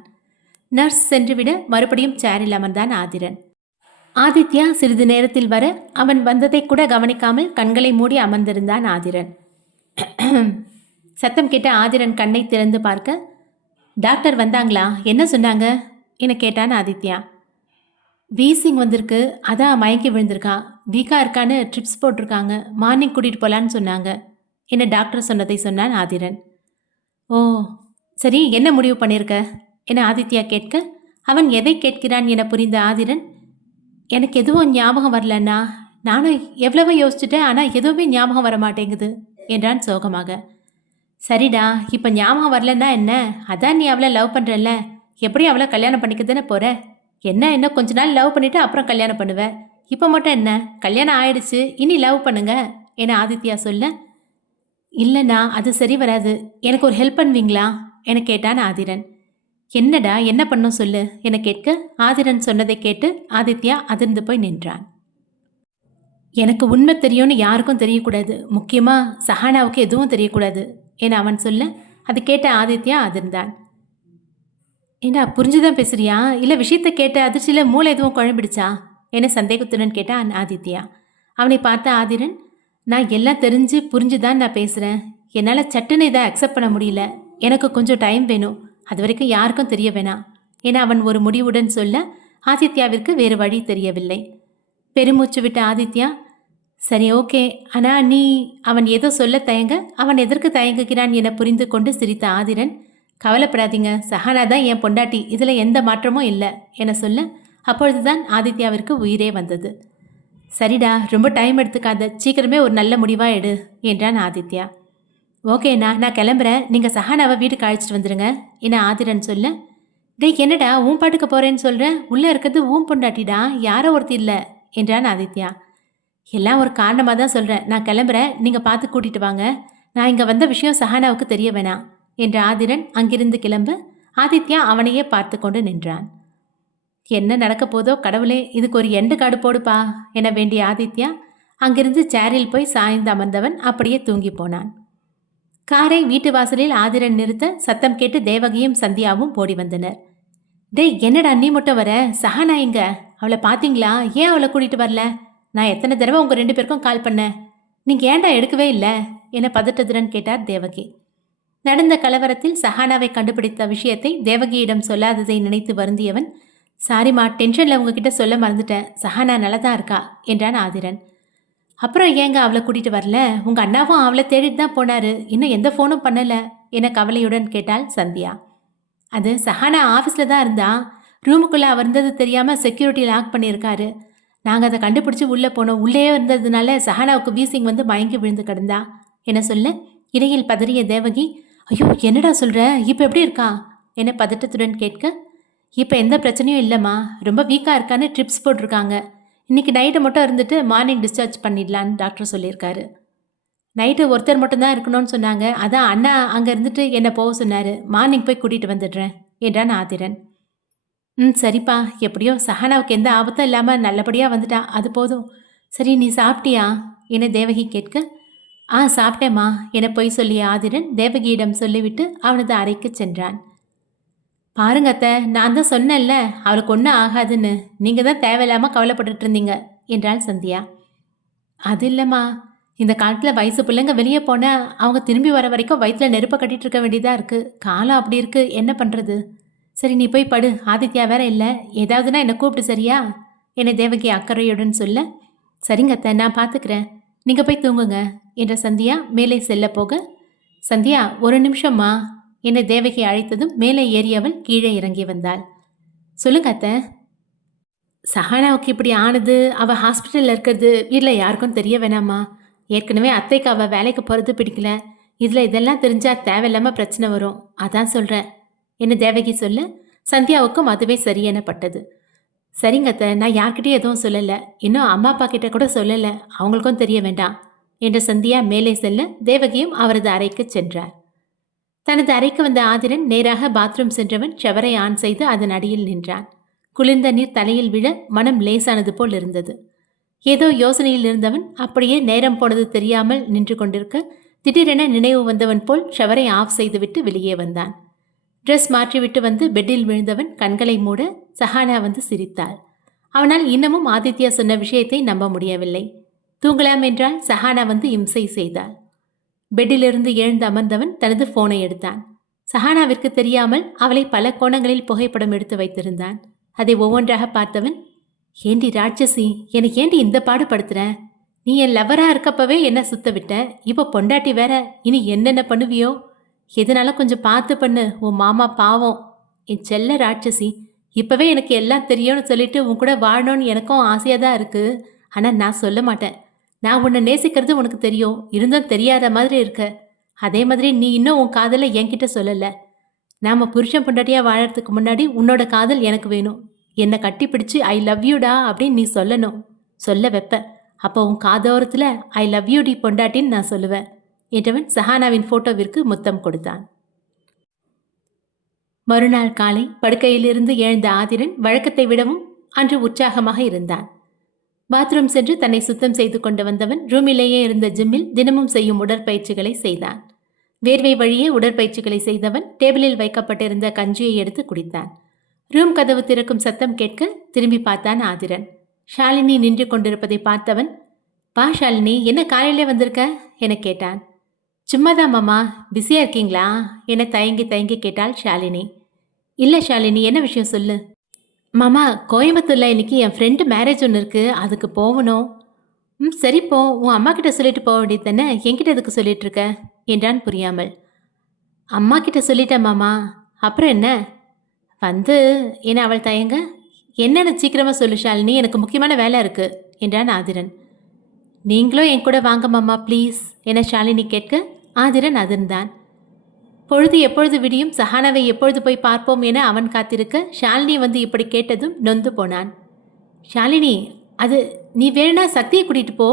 நர்ஸ் சென்றுவிட மறுபடியும் சேரில் அமர்ந்தான் ஆதிரன். ஆதித்யா சிறிது நேரத்தில் வர அவன் வந்ததை கூட கவனிக்காமல் கண்களை மூடி அமர்ந்திருந்தான் ஆதிரன். சத்தம் கேட்ட ஆதிரன் கண்ணை திறந்து பார்க்க, டாக்டர் வந்தாங்களா, என்ன சொன்னாங்க என கேட்டான் ஆதித்யா. வீசிங் வந்திருக்கு, அதான் மயங்கி விழுந்திருக்கா, வீக்காக இருக்கான்னு ட்ரிப்ஸ் போட்டிருக்காங்க, மார்னிங் கூட்டிகிட்டு போகலான்னு சொன்னாங்க என டாக்டர் சொன்னதை சொன்னான் ஆதிரன். ஓ சரி, என்ன முடிவு பண்ணியிருக்க என ஆதித்யா கேட்க, அவன் எதை கேட்கிறான் என புரிந்த ஆதிரன், எனக்கு எதுவும் ஞாபகம் வரலன்னா, நானும் எவ்வளவோ யோசிச்சுட்டேன், ஆனால் எதுவுமே ஞாபகம் வர மாட்டேங்குது என்றான் சோகமாக. சரிடா, இப்போ ஞாபகம் வரலன்னா என்ன, அதான் நீ அவளை லவ் பண்ணுறல்ல, எப்படி அவளை கல்யாணம் பண்ணிக்க தானே போகிற, என்ன கொஞ்ச நாள் லவ் பண்ணிவிட்டு அப்புறம் கல்யாணம் பண்ணுவேன், இப்போ மட்டும் என்ன கல்யாணம் ஆயிடுச்சு, இனி லவ் பண்ணுங்க என ஆதித்யா சொல்ல, இல்லைண்ணா அது சரி வராது, எனக்கு ஒரு ஹெல்ப் பண்ணுவீங்களா என கேட்டான் ஆதிரன். என்னடா, என்ன பண்ணும் சொல்லு என கேட்க, ஆதிரன் சொன்னதை கேட்டு ஆதித்யா அதிர்ந்து போய் நின்றான். எனக்கு உண்மை தெரியும்னு யாருக்கும் தெரியக்கூடாது, முக்கியமாக சஹானாவுக்கு எதுவும் தெரியக்கூடாது என அவன் சொல்ல, அது கேட்ட ஆதித்யா அதிர்ந்தான். ஏண்டா, புரிஞ்சுதான் பேசுறியா, இல்லை விஷயத்தை கேட்ட அதிர்ச்சியில் மூளை எதுவும் குழம்பிடுச்சா என சந்தேகத்துடன் கேட்டான் ஆதித்யா. அவனை பார்த்த ஆதிரன், நான் எல்லாம் தெரிஞ்சு புரிஞ்சுதான் நான் பேசுகிறேன், என்னால் சட்டுன்னு இதை அக்செப்ட் பண்ண முடியல, எனக்கு கொஞ்சம் டைம் வேணும், அது வரைக்கும் யாருக்கும் தெரிய வேணாம் என அவன் ஒரு முடிவுடன் சொல்ல, ஆதித்யாவிற்கு வேறு வழி தெரியவில்லை. பெருமூச்சு விட்ட ஆதித்யா, சரி ஓகே, ஆனால் நீ, அவன் ஏதோ சொல்ல தயங்க, அவன் எதற்கு தயங்குகிறான் என புரிந்து கொண்டு சிரித்த ஆதிரன், கவலைப்படாதீங்க, சஹானா தான் என் பொண்டாட்டி, இதில் எந்த மாற்றமும் இல்லை என சொல்ல, அப்பொழுதுதான் ஆதித்யாவிற்கு உயிரே வந்தது. சரிடா, ரொம்ப டைம் எடுத்துக்காத, சீக்கிரமே ஒரு நல்ல முடிவாக எடு என்றான் ஆதித்யா. ஓகேண்ணா, நான் கிளம்புறேன், நீங்கள் சஹானாவை வீட்டுக்கு அழைச்சிட்டு வந்துடுங்க என ஆதிரன் சொல்ல, டேய் என்னடா ஊன் பாட்டுக்கு போகிறேன்னு சொல்கிறேன், உள்ளே இருக்கிறது ஊன் பொண்டாட்டிடா, யாரோ ஒருத்தி இல்லை என்றான் ஆதித்யா. எல்லாம் ஒரு காரணமாக தான் சொல்கிறேன், நான் கிளம்புறேன், நீங்கள் பார்த்து கூட்டிகிட்டு வாங்க, நான் இங்கே வந்த விஷயம் சஹானாவுக்கு தெரிய வேணாம் என்ற ஆதிரன் அங்கிருந்து கிளம்ப, ஆதித்யா அவனையே பார்த்து கொண்டு நின்றான். என்ன நடக்க போதோ கடவுளே, இதுக்கு ஒரு எண்டு காடு போடுப்பா என வேண்டிய ஆதித்யா அங்கிருந்து சேரில் போய் சாய்ந்து அமர்ந்தவன் அப்படியே தூங்கி போனான். காரை வீட்டு வாசலில் ஆதிரன் நிறுத்த சத்தம் கேட்டு தேவகியும் சந்தியாவும் ஓடி வந்தனர். டேய் என்னடா நீ மட்டும் வர, சஹானா எங்க, அவளை பார்த்தீங்களா, ஏன் அவளை கூட்டிகிட்டு வரல, நான் எத்தனை தடவை உங்கள் 2 பேருக்கும் கால் பண்ணேன், நீங்கள் ஏன்டா எடுக்கவே இல்லை என பதட்டத்துடன் கேட்டார் தேவகி. நடந்த கலவரத்தில் சஹானாவை கண்டுபிடித்த விஷயத்தை தேவகியிடம் சொல்லாததை நினைத்து வருந்தியவன், சாரிம்மா, டென்ஷனில் உங்ககிட்ட சொல்ல மறந்துட்டேன், சஹானா நல்லதா இருக்கா என்றான் ஆதிரன். அப்புறம் ஏங்க அவளை கூட்டிகிட்டு வரல, உங்கள் அண்ணாவும் அவளை தேடிட்டு தான் போனார், இன்னும் எந்த ஃபோனும் பண்ணலை என கவலையுடன் கேட்டாள் சந்தியா. அது சஹானா ஆஃபீஸில் தான் இருந்தா, ரூமுக்குள்ளே அவர் இருந்தது தெரியாமல் செக்யூரிட்டி லாக் பண்ணியிருக்காரு, நாங்கள் அதை கண்டுபிடிச்சி உள்ளே போனோம், உள்ளே இருந்ததுனால சஹானாவுக்கு வீசிங் வந்து மயங்கி விழுந்து கிடந்தா என சொல்ல, இடையில் பதறிய தேவகி, ஐயோ என்னடா சொல்கிற, இப்போ எப்படி இருக்கா என பதட்டத்துடன் கேட்க, இப்போ எந்த பிரச்சனையும் இல்லைம்மா, ரொம்ப வீக்காக இருக்கான்னு ட்ரிப்ஸ் போட்டிருக்காங்க, இன்றைக்கி நைட்டு மட்டும் இருந்துட்டு மார்னிங் டிஸ்சார்ஜ் பண்ணிடலான்னு டாக்டர் சொல்லியிருக்காரு. நைட்டு ஒருத்தர் மட்டும்தான் இருக்கணும்னு சொன்னாங்க, அதான் அண்ணா அங்கே இருந்துட்டு என்னை போக சொன்னார், மார்னிங் போய் கூட்டிகிட்டு வந்துடுறேன் என்றான் ஆதிரன். சரிப்பா, எப்படியோ சஹானாவுக்கு எந்த ஆபத்தும் இல்லாமல் நல்லபடியாக வந்துட்டா, அது போதும். சரி நீ சாப்பிட்டியா என தேவகி கேட்க, சாப்பிட்டேம்மா என பொய் சொல்லிய ஆதிரன் தேவகியிடம் சொல்லிவிட்டு அவனது அறைக்கு சென்றான். பாருங்க அத்தை, நான் தான் சொன்னேன்ல அவளுக்கு ஒன்றும் ஆகாதுன்னு, நீங்கள் தான் தேவையில்லாமல் கவலைப்பட்டுட்டு இருந்தீங்க என்றாள் சந்தியா. அது இல்லைம்மா, இந்த காலத்தில் வயசு பிள்ளைங்க வெளியே போனால் அவங்க திரும்பி வர வரைக்கும் வயிற்றில் நெருப்பை கட்டிகிட்டு இருக்க வேண்டியதாக இருக்குது, காலம் அப்படி இருக்குது, என்ன பண்ணுறது. சரி நீ போய் படு, ஆதித்யா வேற இல்லை, ஏதாவதுனா என்னை கூப்பிட்டு சரியா என தேவகி அக்கறையுடன் சொல்ல, சரிங்க அத்தை, நான் பார்த்துக்கிறேன், நீங்கள் போய் தூங்குங்க என்ற சந்தியா மேலே செல்ல போக, சந்தியா ஒரு நிமிஷம்மா என தேவகி அழைத்ததும் மேலே ஏறியவள் கீழே இறங்கி வந்தாள். சொல்லுங்க அத்தை. சஹானாவுக்கு இப்படி ஆனது, அவள் ஹாஸ்பிட்டலில் இருக்கிறது வீட்டில் யாருக்கும் தெரிய வேணாமா, ஏற்கனவே அத்தைக்கு அவள் வேலைக்கு போகிறது பிடிக்கல, இதில் இதெல்லாம் தெரிஞ்சால் தேவையில்லாமல் பிரச்சனை வரும், அதான் சொல்கிறேன் என்ன தேவகி சொல்ல, சந்தியாவுக்கும் அதுவே சரி எனப்பட்டது. சரிங்க அத்தை, நான் யார்கிட்டையும் எதுவும் சொல்லலை, இன்னும் அம்மா அப்பா கிட்ட கூட சொல்லலை, அவங்களுக்கும் தெரிய வேண்டாம் என்ற சந்தியா மேலே செல்ல தேவகியும் அவரது அறைக்கு சென்றார். தனது அறைக்கு வந்த ஆதிரன் நேராக பாத்ரூம் சென்றவன் ஷவரை ஆன் செய்து அதன் அடியில் நின்றான். குளிர்ந்த நீர் தலையில் விழ மனம் லேசானது போல் இருந்தது. ஏதோ யோசனையில் இருந்தவன் அப்படியே நேரம் போனது தெரியாமல் நின்று கொண்டிருக்க, திடீரென நினைவு வந்தவன் போல் ஷவரை ஆஃப் செய்துவிட்டு வெளியே வந்தான். ட்ரெஸ் மாற்றிவிட்டு வந்து பெட்டில் விழுந்தவன் கண்களை மூட சஹானா வந்து சிரித்தாள். அவனால் இன்னமும் ஆதித்யா சொன்ன விஷயத்தை நம்ப முடியவில்லை. தூங்கலாம் என்றால் சஹானா வந்து இம்சை செய்தாள். பெட்டிலிருந்து எழுந்து அமர்ந்தவன் தனது போனை எடுத்தான். சஹானாவிற்கு தெரியாமல் அவளை பல கோணங்களில் புகைப்படம் எடுத்து வைத்திருந்தான். அதை ஒவ்வொன்றாக பார்த்தவன், ஏண்டி ராட்சசி, எனக்கு ஏண்டி இந்த பாடுபடுத்துற? நீ என் லவரா இருக்கப்பவே என்ன சுத்த விட்ட, இப்போ பொண்டாட்டி வேற, இனி என்னென்ன பண்ணுவியோ? எதனால கொஞ்சம் பார்த்து பண்ணு, உன் மாமா பாவம். என் செல்ல ராட்சசி, இப்பவே எனக்கு எல்லாம் தெரியும்னு சொல்லிட்டு உன் கூட வாழணும்னு எனக்கும் ஆசையாக தான் இருக்கு. ஆனால் நான் சொல்ல மாட்டேன். நான் உன்னை நேசிக்கிறது உனக்கு தெரியும், இருந்தும் தெரியாத மாதிரி இருக்க. அதே மாதிரி நீ இன்னும் உன் காதலை என்கிட்ட சொல்லலை. நாம் புருஷன் பொண்டாட்டியாக வாழறதுக்கு முன்னாடி உன்னோட காதல் எனக்கு வேணும். என்னை கட்டி பிடிச்சி ஐ லவ் யூடா அப்படின்னு நீ சொல்லணும். சொல்ல வைப்ப. அப்போ உன் காதோரத்தில் ஐ லவ் யூ டி பொண்டாட்டின்னு நான் சொல்லுவேன் என்றவன் சஹானாவின் போட்டோவிற்கு முத்தம் கொடுத்தான். மறுநாள் காலை படுக்கையிலிருந்து எழுந்த ஆதிரன் வழக்கத்தை விடவும் அன்று உற்சாகமாக இருந்தான். பாத்ரூம் சென்று தன்னை சுத்தம் செய்து கொண்டு வந்தவன் ரூமிலேயே இருந்த ஜிம்மில் தினமும் செய்யும் உடற்பயிற்சிகளை செய்தான். வேர்வை வழியே உடற்பயிற்சிகளை செய்தவன் டேபிளில் வைக்கப்பட்டிருந்த கஞ்சியை எடுத்து குடித்தான். ரூம் கதவு திறக்கும் சத்தம் கேட்க திரும்பி பார்த்தான் ஆதிரன். ஷாலினி நின்று கொண்டிருப்பதை பார்த்தவன், பா ஷாலினி, என்ன காலையிலே வந்திருக்க என கேட்டான். சும்மாதான் மாமா, பிஸியாக இருக்கீங்களா என தயங்கி தயங்கி கேட்டாள் ஷாலினி. இல்லை ஷாலினி, என்ன விஷயம் சொல்லு. மாமா, கோயம்புத்தூரில் இன்னைக்கு என் ஃப்ரெண்டு மேரேஜ் ஒன்று இருக்குது, அதுக்கு போகணும். சரிப்போ, உன் அம்மா கிட்ட சொல்லிட்டு போக வேண்டியது தானே, என்கிட்ட எதுக்கு சொல்லிட்டு இருக்க என்றான் புரியாமல். அம்மா கிட்ட சொல்லிட்டேன் மாமா. அப்புறம் என்ன வந்து என அவள் தயங்க, என்னென்னு சீக்கிரமாக சொல்லு ஷாலினி, எனக்கு முக்கியமான வேலை இருக்குது என்றான் ஆதிரன். நீங்களும் என் கூட வாங்க மாமா ப்ளீஸ் என ஷாலினி கேட்க ஆதிரன் அதிர்ந்தான். பொழுது எப்பொழுது விடியும், சஹானாவை எப்பொழுது போய் பார்ப்போம் என அவன் காத்திருக்க ஷாலினி வந்து இப்படி கேட்டதும் நொந்து போனான். ஷாலினி, அது நீ வேணா சக்தியை கூட்டிகிட்டு போ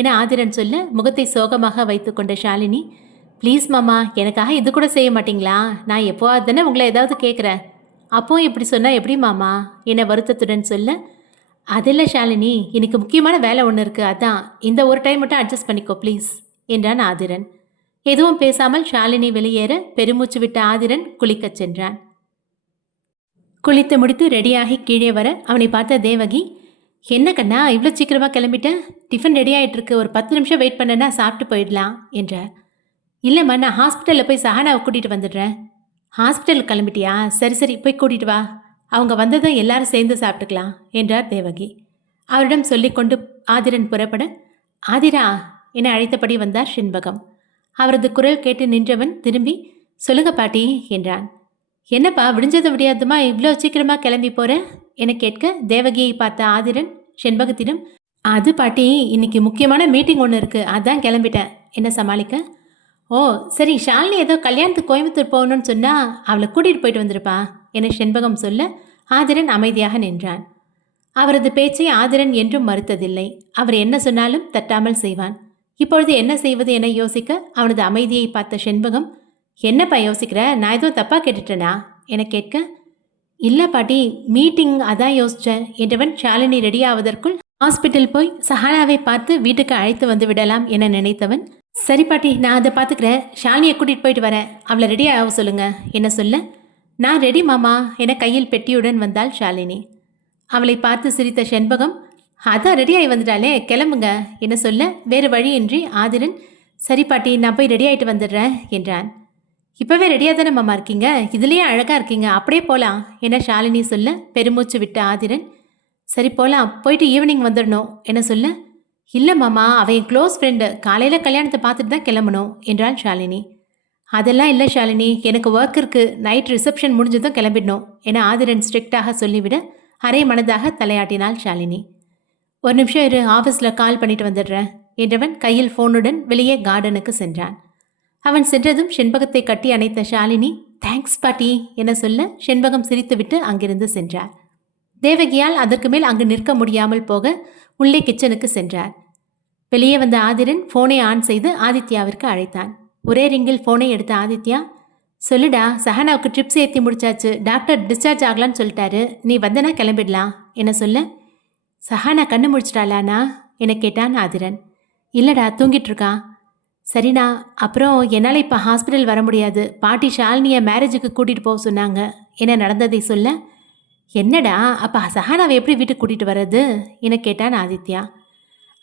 என ஆதிரன் சொல்ல முகத்தை சோகமாக வைத்து கொண்ட ஷாலினி, ப்ளீஸ் மாமா, எனக்காக இது கூட செய்ய மாட்டிங்களா? நான் எப்போவாது தானே உங்களை ஏதாவது கேட்குறேன், அப்போ இப்படி சொன்னால் எப்படி மாமா என வருத்தத்துடன் சொல்ல, அதில்லை ஷாலினி, எனக்கு முக்கியமான வேலை ஒன்று இருக்குது, அதான் இந்த ஒரு டைம் மட்டும் அட்ஜஸ்ட் பண்ணிக்கோ ப்ளீஸ் என்றான் ஆதிரன். எதுவும் பேசாமல் ஷாலினி வெளியேற பெருமூச்சு விட்ட ஆதிரன் குளிக்கச் சென்றான். குளித்து முடித்து ரெடியாகி கீழே வர அவனை பார்த்த தேவகி, என்ன கண்ணா இவ்வளோ சீக்கிரமாக கிளம்பிட்டேன், டிஃபன் ரெடி ஆகிட்டுருக்கு, ஒரு 10 நிமிஷம் வெயிட் பண்ணனா சாப்பிட்டு போயிடலாம் என்றார். இல்லைம்மா, நான் ஹாஸ்பிட்டலில் போய் சஹானாவை கூட்டிகிட்டு வந்துடுறேன். ஹாஸ்பிட்டலுக்கு கிளம்பிட்டியா? சரி சரி, போய் கூட்டிகிட்டு வா, அவங்க வந்ததும் எல்லாரும் சேர்ந்து சாப்பிட்டுக்கலாம் என்றார் தேவகி. அவரிடம் சொல்லிக்கொண்டு ஆதிரன் புறப்பட, ஆதிரா என அழைத்தபடி வந்தார் ஷின்பகம். அவரது குரல் கேட்டு நின்றவன் திரும்பி, சொல்லுங்க பாட்டி என்றான். என்னப்பா விடிஞ்சது விடியாதுமா இவ்வளோ சீக்கிரமாக கிளம்பி போகிற என கேட்க தேவகியை பார்த்த ஆதிரன் ஷென்பகத்திடம், அது பாட்டி, இன்னைக்கு முக்கியமான மீட்டிங் ஒன்று இருக்குது, அதான் கிளம்பிட்டேன் என்ன சமாளிக்க. ஓ சரி, ஷாலினி ஏதோ கல்யாணத்துக்கு கோயம்புத்தூர் போகணும்னு சொன்னால் அவளை கூட்டிகிட்டு போயிட்டு வந்திருப்பா என ஷென்பகம் சொல்ல ஆதிரன் அமைதியாக நின்றான். அவரது பேச்சை ஆதிரன் என்றும் மறுத்ததில்லை. அவர் என்ன சொன்னாலும் தட்டாமல் செய்வான். இப்பொழுது என்ன செய்வது என யோசிக்க அவனது அமைதியை பார்த்த ஷென்பகம், என்னப்பா யோசிக்கிற, நான் எதுவும் தப்பாக கேட்டுட்டேனா என கேட்க, இல்லை பாட்டி, மீட்டிங் அதான் யோசித்தேன் என்றவன் ஷாலினி ரெடி ஆவதற்குள் ஹாஸ்பிட்டல் போய் சஹானாவை பார்த்து வீட்டுக்கு அழைத்து வந்து விடலாம் என நினைத்தவன், சரி பாட்டி, நான் அதை பார்த்துக்கிறேன், ஷாலினியை கூட்டிகிட்டு போயிட்டு வரேன், அவளை ரெடி ஆக சொல்லுங்க என்ன சொல்ல, நான் ரெடி மாமா என கையில் பெட்டியுடன் வந்தாள் ஷாலினி. அவளை பார்த்து சிரித்த ஷென்பகம், அதான் ரெடியாகி வந்துட்டாலே, கிளம்புங்க என்ன சொல்ல வேறு வழியின்றி ஆதிரன், சரி பாட்டி, நான் போய் ரெடி ஆகிட்டு வந்துடுறேன் என்றான். இப்போவே ரெடியாக தானே மாமா இருக்கீங்க, இதுலேயே அழகாக இருக்கீங்க, அப்படியே போகலாம் என ஷாலினி சொல்ல பெருமூச்சு விட்ட ஆதிரன், சரி போகலாம், போயிட்டு ஈவினிங் வந்துடணும் என சொல்ல, இல்லை மாமா, அவன் என் க்ளோஸ் ஃப்ரெண்டு, காலையில் கல்யாணத்தை பார்த்துட்டு தான் கிளம்பணும் என்றாள் ஷாலினி. அதெல்லாம் இல்லை ஷாலினி, எனக்கு ஒர்க் இருக்குது, நைட் ரிசப்ஷன் முடிஞ்சதும் கிளம்பிடணும் என ஆதிரன் ஸ்ட்ரிக்டாக சொல்லிவிட அரை மனதாக தலையாட்டினாள் ஷாலினி. ஒரு நிமிஷம் இரு, ஆஃபீஸில் கால் பண்ணிட்டு வந்துடுறேன் என்றவன் கையில் ஃபோனுடன் வெளியே கார்டனுக்கு சென்றான். அவன் சென்றதும் ஷென்பகத்தை கட்டி அணைத்த ஷாலினி, தேங்க்ஸ் பாட்டி என சொல்ல ஷென்பகம் சிரித்துவிட்டு அங்கிருந்து சென்றார். தேவகியால் அதற்கு மேல் அங்கு நிற்க முடியாமல் போக உள்ளே கிச்சனுக்கு சென்றார். வெளியே வந்த ஆதிரன் ஃபோனை ஆன் செய்து ஆதித்யாவிற்கு அழைத்தான். ஒரே ரிங்கில் ஃபோனை எடுத்த ஆதித்யா, சொல்லுடா, சஹானாவுக்கு ட்ரிப்ஸ் ஏற்றி முடிச்சாச்சு, டாக்டர் டிஸ்சார்ஜ் ஆகலான்னு சொல்லிட்டாரு, நீ வந்தனா கிளம்பிடலாம் என சொல்ல, சஹானா கண்ணு முடிச்சிட்டாளானா என கேட்டான் ஆதிரன். இல்லைடா, தூங்கிட்டு இருக்கான். சரிண்ணா, அப்புறம் என்னால் இப்போ ஹாஸ்பிட்டல் வர முடியாது, பாட்டி ஷாலினியை மேரேஜுக்கு கூட்டிகிட்டு போக சொன்னாங்க என நடந்ததை சொல்ல, என்னடா அப்போ சஹானாவை எப்படி வீட்டுக்கு கூட்டிகிட்டு வர்றது என கேட்டான் ஆதித்யா.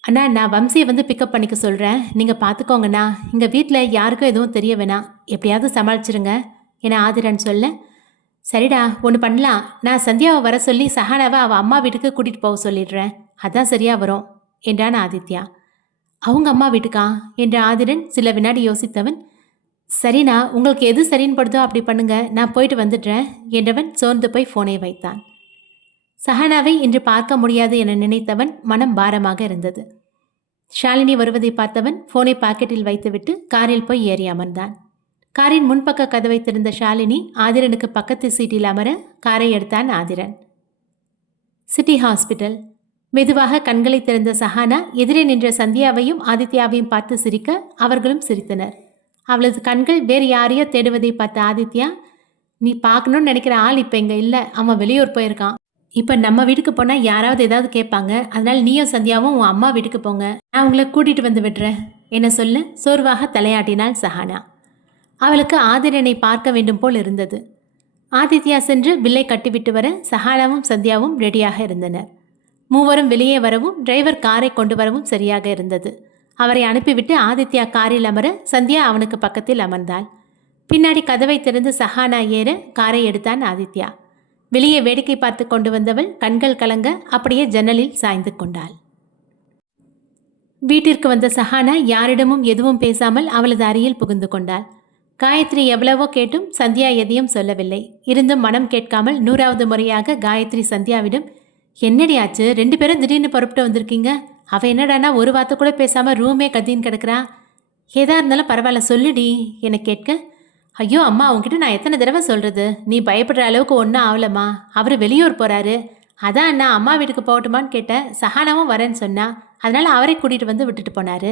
அண்ணா, நான் வம்சியை வந்து பிக்கப் பண்ணிக்க சொல்கிறேன், நீங்கள் பார்த்துக்கோங்கண்ணா. எங்கள் வீட்டில் யாருக்கும் எதுவும் தெரிய வேணாம், எப்படியாவது சமாளிச்சிருங்க என ஆதிரன் சொல்ல, சரிடா, ஒன்று பண்ணலாம். நான் சந்தியாவை வர சொல்லி சஹானாவை அவள் அம்மா வீட்டுக்கு கூட்டிகிட்டு போக சொல்லிடுறேன், அதான் சரியாக வரும் என்றான் ஆதித்யா. அவங்க அம்மா வீட்டுக்கா என்ற ஆதிரன் சில வினாடி யோசித்தவன், சரிண்ணா, உங்களுக்கு எது சரின்னு படுதோ அப்படி பண்ணுங்க, நான் போயிட்டு வந்துடுறேன் என்றவன் சோர்ந்து போய் ஃபோனை வைத்தான். சஹானாவை இன்று பார்க்க முடியாது என நினைத்தவன் மனம் பாரமாக இருந்தது. ஷாலினி வருவதை பார்த்தவன் ஃபோனை பாக்கெட்டில் வைத்துவிட்டு காரில் போய் ஏறி அமர்ந்தான். காரின் முன்பக்க கதவை திறந்த ஷாலினி ஆதிரனுக்கு பக்கத்து சீட்டில் அமர காரை எடுத்தான் ஆதிரன். City hospital. மெதுவாக கண்களை திறந்த சஹானா எதிரே நின்ற சந்தியாவையும் ஆதித்யாவையும் பார்த்து சிரிக்க அவர்களும் சிரித்தனர். அவளது கண்கள் வேறு யாரையோ தேடுவதை பார்த்த ஆதித்யா, நீ பார்க்கணும்னு நினைக்கிற ஆள் இப்போ இங்கே இல்லை, அவன் வெளியூர் போயிருக்கான். இப்போ நம்ம வீட்டுக்கு போனால் யாராவது ஏதாவது கேட்பாங்க, அதனால் நீயும் சந்தியாவும் உன் அம்மா வீட்டுக்கு போங்க, நான் உங்களை கூட்டிகிட்டு வந்து விடுறேன் என சொல்ல சோர்வாக தலையாட்டினாள் சஹானா. அவளுக்கு ஆதிரனை பார்க்க வேண்டும் போல் இருந்தது. ஆதித்யா சென்று பில்லை கட்டிவிட்டு வர சஹானாவும் சந்தியாவும் ரெடியாக இருந்தனர். மூவரும் வெளியே வரவும் டிரைவர் காரை கொண்டு வரவும் சரியாக இருந்தது. அவரை அனுப்பிவிட்டு ஆதித்யா காரில் அமர சந்தியா அவனுக்கு பக்கத்தில் அமர்ந்தாள். பின்னாடி கதவை திறந்து சஹானா ஏற காரை எடுத்தான் ஆதித்யா. வெளியே வேடிக்கை பார்த்து கொண்டு வந்தவள் கண்கள் கலங்க அப்படியே ஜன்னலில் சாய்ந்து கொண்டாள். வீட்டிற்கு வந்த சஹானா யாரிடமும் எதுவும் பேசாமல் அவளது அறையில் புகுந்து கொண்டாள். காயத்ரி எவ்வளவோ கேட்டும் சந்தியா எதையும் சொல்லவில்லை. இருந்தும் மனம் கேட்காமல் 100வது முறையாக காயத்ரி சந்தியாவிடம், என்னடி ஆச்சு, 2 பேரும் திடீர்னு புறப்பட்டு வந்திருக்கீங்க, அவள் என்னடானா ஒரு வார்த்தை கூட பேசாமல் ரூமே கத்தின்னு கிடக்கிறா, ஏதா இருந்தாலும் பரவாயில்ல சொல்லுடி என கேட்க, ஐயோ அம்மா, உங்ககிட்ட நான் எத்தனை தடவை சொல்கிறது, நீ பயப்படுற அளவுக்கு ஒன்றும் ஆகலம்மா, அவர் வெளியூர் போகிறாரு, அதான் அண்ணா அம்மா வீட்டுக்கு போகட்டுமான்னு கேட்டேன், சஹானாவும் வரேன்னு சொன்னா, அதனால் அவரை கூட்டிகிட்டு வந்து விட்டுட்டு போனார்.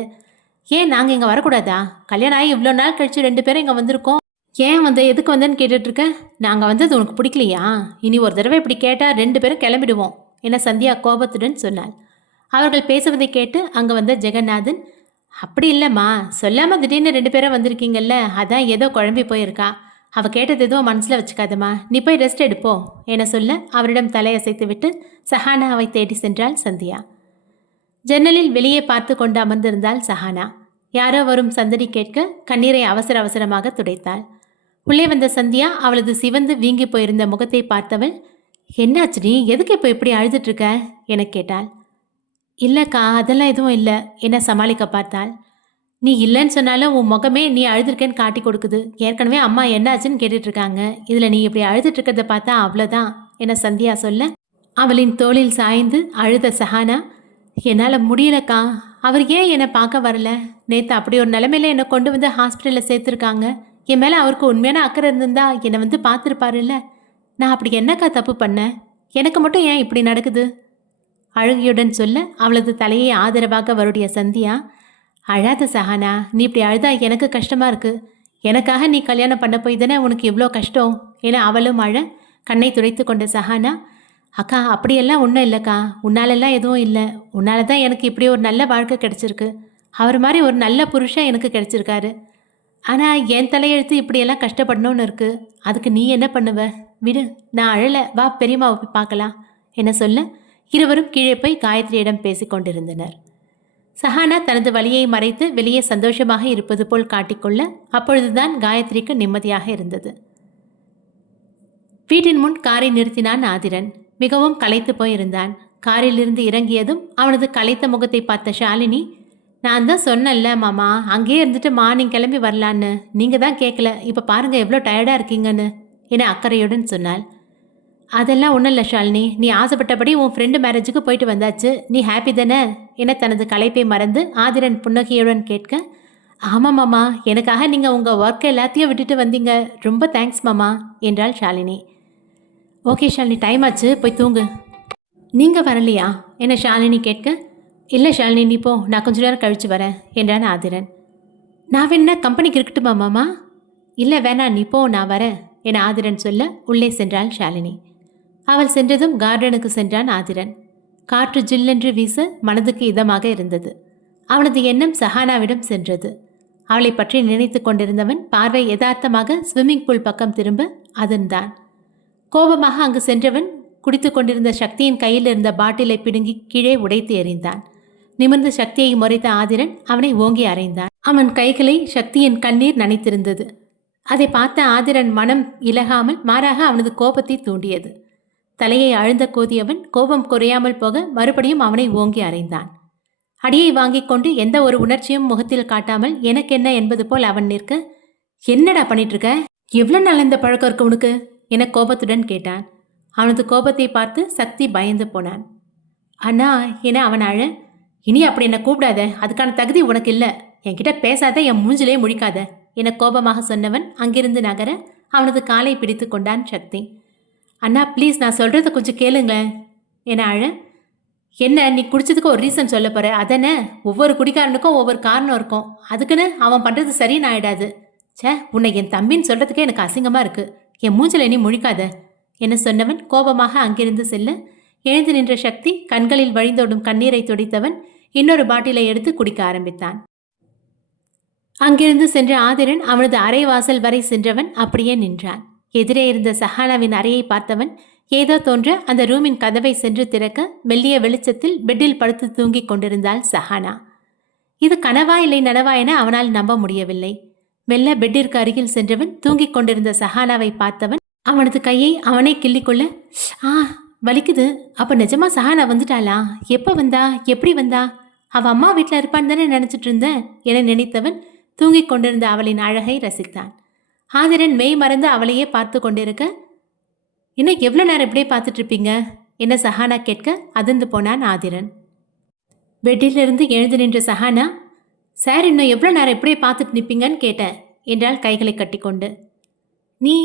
ஏன் நாங்கள் இங்கே வரக்கூடாதா? கல்யாணம் ஆகி இவ்வளோ நாள் கழிச்சு 2 பேரும் இங்கே வந்திருக்கோம், ஏன் வந்து எதுக்கு வந்தேன்னு கேட்டுட்ருக்க? நாங்கள் வந்தது உனக்கு பிடிக்கலையா? இனி ஒரு தடவை இப்படி கேட்டால் 2 பேரும் கிளம்பிடுவோம் என சந்தியா கோபத்துடன் சொன்னாள். அவர்கள் பேசுவதை கேட்டு அங்கே வந்த ஜெகநாதன், அப்படி இல்லைம்மா, சொல்லாமல் திடீர்னு 2 பேரும் வந்திருக்கீங்கல்ல, அதான் ஏதோ குழம்பி போயிருக்கா, அவள் கேட்டது எதுவும் மனசில் வச்சுக்காதம்மா, நீ போய் ரெஸ்ட் எடுப்போம் என சொல்ல அவரிடம் தலையசைத்து விட்டு சஹானாவை தேடி சென்றாள் சந்தியா. ஜன்னலில் வெளியே பார்த்து கொண்டு அமர்ந்திருந்தாள் சஹானா. யாரோ வரும் சந்தடி கேட்க கண்ணீரை அவசர அவசரமாக துடைத்தாள். உள்ளே வந்த சந்தியா அவளது சிவந்து வீங்கி போயிருந்த முகத்தை பார்த்தவள், என்னாச்சு நீ, எதுக்கு இப்போ இப்படி அழுதுட்ருக்க என கேட்டாள். இல்லைக்கா, அதெல்லாம் எதுவும் இல்லை என சமாளிக்க பார்த்தாள். நீ இல்லைன்னு சொன்னாலும் உன் முகமே நீ அழுதுருக்கேன்னு காட்டி கொடுக்குது. ஏற்கனவே அம்மா என்னாச்சுன்னு கேட்டுட்ருக்காங்க, இதில் நீ இப்படி அழுதுட்ருக்கிறத பார்த்தா அவ்வளோதான் என சந்தியா சொல்ல அவளின் தோளில் சாய்ந்து அழுத சஹானா, என்னால் முடியலக்கா, அவர் ஏன் என்னை பார்க்க வரல, நேற்று அப்படி ஒரு நிலைமையில என்னை கொண்டு வந்து ஹாஸ்பிட்டலில் சேர்த்துருக்காங்க, என் மேலே அவருக்கு உண்மையான அக்கறை இருந்திருந்தா என்னை வந்து பார்த்துருப்பாருல்ல, நான் அப்படி என்னக்கா தப்பு பண்ணேன், எனக்கு மட்டும் ஏன் இப்படி நடக்குது அழுகையுடன் சொல்ல அவளது தலையை ஆதரவாக வருடைய சந்தியா, அழாத சஹானா, நீ இப்படி அழுதா எனக்கு கஷ்டமாக இருக்குது, எனக்காக நீ கல்யாணம் பண்ண போய் தானே உனக்கு இவ்வளோ கஷ்டம் என அவளும் அழ கண்ணை துடைத்து கொண்ட சஹானா, அக்கா அப்படியெல்லாம் ஒன்றும் இல்லைக்கா, உன்னாலெல்லாம் எதுவும் இல்லை, உன்னால தான் எனக்கு இப்படி ஒரு நல்ல வாழ்க்கை கிடச்சிருக்கு, அவர் மாதிரி ஒரு நல்ல புருஷன் எனக்கு கிடச்சிருக்காரு, ஆனால் என் தலையெழுத்து இப்படியெல்லாம் கஷ்டப்படணும்னு இருக்குது, அதுக்கு நீ என்ன பண்ணுவ, விடு, நான் அழலை, வா பெரியம்மாவை போய் பார்க்கலாம் என சொல்ல இருவரும் கீழே போய் காயத்ரியிடம் பேசி கொண்டிருந்தனர். சஹானா தனது வலியை மறைத்து வெளியே சந்தோஷமாக இருப்பது போல் காட்டிக்கொள்ள அப்பொழுதுதான் காயத்ரிக்கு நிம்மதியாக இருந்தது. வீட்டின் முன் காரை நிறுத்தினான் ஆதிரன். மிகவும் களைத்து போயிருந்தான். காரிலிருந்து இறங்கியதும் அவனது களைத்த முகத்தை பார்த்த ஷாலினி, நான் தான் சொன்னேன்ல மாமா, அங்கேயே இருந்துட்டு மார்னிங் கிளம்பி வரலான்னு, நீங்கள் தான் கேட்கல, இப்போ பாருங்கள் எவ்வளோ டயர்டாக இருக்கீங்கன்னு என அக்கறையுடன் சொன்னாள். அதெல்லாம் ஒன்றும் இல்லை ஷாலினி, நீ ஆசைப்பட்டபடி உன் ஃப்ரெண்டு மேரேஜுக்கு போயிட்டு வந்தாச்சு, நீ ஹாப்பி தானே என தனது களைப்பை மறந்து ஆதிரன் புன்னகையுடன் கேட்க, ஆமாம் மாமா, எனக்காக நீங்கள் உங்கள் ஒர்க்கை எல்லாத்தையும் விட்டுட்டு வந்தீங்க, ரொம்ப தேங்க்ஸ் மாமா என்றாள் ஷாலினி. ஓகே ஷாலினி, டைம் ஆச்சு, போய் தூங்கு. நீங்கள் வரலையா என ஷாலினி கேட்க, இல்லை ஷாலினி நீ போ, நான் கொஞ்ச நேரம் கழித்து வரேன் என்றான் ஆதிரன். நான் வேணா கம்பெனிக்கு இருக்கட்டுமா மாமா? இல்லை வேணாம், நீ போ, நான் வரேன் என ஆதிரன் சொல்ல உள்ளே சென்றாள் ஷாலினி. அவள் சென்றதும் கார்டனுக்கு சென்றான் ஆதிரன். காற்று ஜில்லென்று வீச மனதுக்கு இதமாக இருந்தது. அவனது எண்ணம் சஹானாவிடம் சென்றது. அவளை பற்றி நினைத்து கொண்டிருந்தவன் பார்வை யதார்த்தமாக ஸ்விம்மிங் பூல் பக்கம் திரும்ப அதன்தான். கோபமாக அங்கு சென்றவன் குடித்து கொண்டிருந்த சக்தியின் கையில் இருந்த பாட்டிலை பிடுங்கி கீழே உடைத்து எறிந்தான். நிமிர்ந்து சக்தியை முறைத்த ஆதிரன் அவனை ஓங்கி அறைந்தான். அவன் கைகளை சக்தியின் கண்ணீர் நனைத்திருந்தது. அதை பார்த்த ஆதிரன் மனம் இலகாமல் மாறாக அவனது கோபத்தை தூண்டியது. தலையை அழுந்த கோதியவன் கோபம் குறையாமல் போக மறுபடியும் அவனை ஓங்கி அறைந்தான். அடியை வாங்கிக் கொண்டு எந்த ஒரு உணர்ச்சியும் முகத்தில் காட்டாமல் எனக்கென்ன என்பது போல் அவன் நிற்க, என்னடா பண்ணிட்டு இருக்க? எவ்வளோ நாள் இந்த பழக்கம் இருக்கு உனக்கு என கோபத்துடன் கேட்டான். அவனது கோபத்தை பார்த்து சக்தி பயந்து போனான். அண்ணா என அவன் அழ, இனி அப்படி என்னை கூப்பிடாத, அதுக்கான தகுதி உனக்கு இல்லை, என்கிட்ட பேசாத, என் மூஞ்சிலே முழிக்காத என கோபமாக சொன்னவன் அங்கிருந்து நகர அவனது காலை பிடித்து கொண்டான் சக்தி. அண்ணா ப்ளீஸ், நான் சொல்கிறத கொஞ்சம் கேளுங்களேன் என அழ, என்ன நீ குடிச்சதுக்கு ஒரு ரீசன் சொல்ல போற, அதென்ன? ஒவ்வொரு குடிக்காரனுக்கும் ஒவ்வொரு காரணம் இருக்கும், அதுக்குன்னு அவன் பண்ணுறது சரின்னு ஆயிடாது. சே, உன்னை என் தம்பின்னு சொல்கிறதுக்கே எனக்கு அசிங்கமாக இருக்குது, என் மூஞ்சில் நீ முழிக்காத என சொன்னவன் கோபமாக அங்கிருந்து செல்ல, எழுந்து நின்ற சக்தி கண்களில் வழிந்தோடும் கண்ணீரை துடைத்தவன் இன்னொரு பாட்டிலை எடுத்து குடிக்க ஆரம்பித்தான். அங்கிருந்து சென்ற ஆதிரன் அவனது அறை வாசல் வரை சென்றவன் அப்படியே நின்றான். எதிரே இருந்த சஹானாவின் அறையை பார்த்தவன் ஏதோ தோன்ற அந்த ரூமின் கதவை சென்று திறக்க மெல்லிய வெளிச்சத்தில் பெட்டில் படுத்து தூங்கிக் கொண்டிருந்தாள் சஹானா. இது கனவா இல்லை நனவா என அவனால் நம்ப முடியவில்லை. மெல்ல பெட்டிற்கு அருகில் சென்றவன் தூங்கிக் கொண்டிருந்த சஹானாவை பார்த்தவன் அவனது கையை அவனே கிள்ளிக்கொள்ள, வலிக்குது. அப்ப நிஜமா சஹானா வந்துட்டாளா? எப்ப வந்தா? எப்படி வந்தா? அவ அம்மா வீட்டில் இருப்பான்னு தானே நினைச்சிட்டு இருந்தேன் என நினைத்தவன் தூங்கிக் கொண்டிருந்த அவளின் அழகை ரசித்தான். ஆதிரன் மெய் மறந்து அவளையே பார்த்து கொண்டிருக்க, இன்னும் எவ்வளோ நேரம் இப்படியே பார்த்துட்டு இருப்பீங்க என்ன சஹானா கேட்க அதிர்ந்து போனான் ஆதிரன். பெட்டிலிருந்து எழுந்து நின்ற சஹானா, சார் இன்னும் எவ்வளோ நேரம் இப்படியே பார்த்துட்டு நிற்பீங்கன்னு கேட்டேன் என்றால் கைகளை கட்டிக்கொண்டு. நீ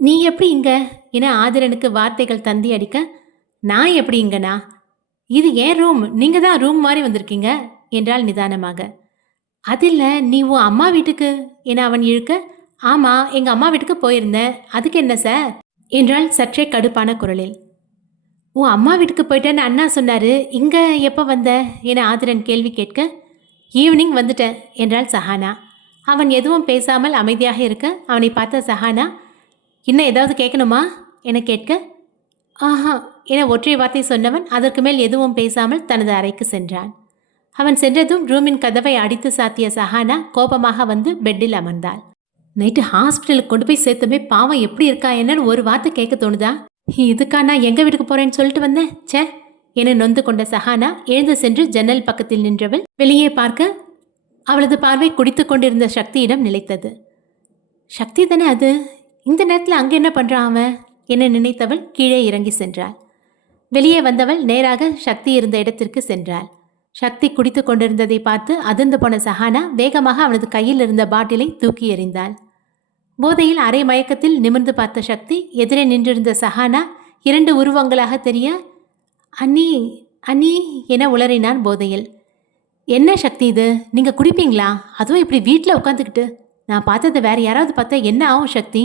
நீ எப்படி இங்க என ஆதிரனுக்கு வார்த்தைகள் தந்தி அடிக்க, நான் எப்படி இங்கண்ணா? இது ஏன் ரூம், நீங்கள் தான் ரூம் மாதிரி வந்திருக்கீங்க என்றால் நிதானமாக. அதில்ல, நீ உன் அம்மா வீட்டுக்கு என அவன் இழுக்க, ஆமாம் எங்கள் அம்மா வீட்டுக்கு போயிருந்தேன், அதுக்கு என்ன சார் என்றால் சற்றே கடுப்பான குரலில். உன் அம்மா வீட்டுக்கு போயிட்டேன்னு அண்ணா சொன்னார், இங்கே எப்போ வந்த என ஆதிரன் கேள்வி கேட்க, ஈவினிங் வந்துட்டேன் என்றாள் சஹானா. அவன் எதுவும் பேசாமல் அமைதியாக இருக்க அவனை பார்த்த சஹானா, இன்னும் ஏதாவது கேட்கணுமா என கேட்க, ஆஹா என ஒற்றை வார்த்தை சொன்னவன் அதற்கு மேல் எதுவும் பேசாமல் தனது அறைக்கு சென்றான். அவன் சென்றதும் ரூமின் கதவை அடித்து சாத்திய சஹானா கோபமாக வந்து பெட்டில் அமர்ந்தாள். நைட்டு ஹாஸ்பிட்டலுக்கு கொண்டு போய் சேர்த்துமே பாவம் எப்படி இருக்கா என்னன்னு ஒரு வார்த்தை கேட்க தோணுதா? இதுக்கா நான் எங்கள் வீட்டுக்கு போகிறேன்னு சொல்லிட்டு வந்தேன் சே என நொந்து கொண்ட சஹானா எழுந்து சென்று ஜன்னல் பக்கத்தில் நின்றவள் வெளியே பார்க்க அவளது பார்வை குடித்து கொண்டிருந்த சக்தியிடம் நிலைத்தது. சக்தி தானே அது, இந்த நேரத்தில் அங்கே என்ன பண்ணுறான் அவன் என நினைத்தவள் கீழே இறங்கி சென்றாள். வெளியே வந்தவள் நேராக சக்தி இருந்த இடத்திற்கு சென்றாள். சக்தி குடித்து கொண்டிருந்ததை பார்த்து அதிர்ந்து போன சஹானா வேகமாக அவனது கையில் இருந்த பாட்டிலை தூக்கி எறிந்தாள். போதையில் அரை மயக்கத்தில் நிமிர்ந்து பார்த்த சக்தி எதிரே நின்றிருந்த சஹானா இரண்டு உருவங்களாக தெரிய, அண்ணி அண்ணி என உளறினான் போதையில். என்ன சக்தி இது, நீங்கள் குடிப்பீங்களா? அதுவும் இப்படி வீட்டில் உட்காந்துக்கிட்டு? நான் பார்த்தது வேற யாராவது பார்த்தா என்ன ஆகும் சக்தி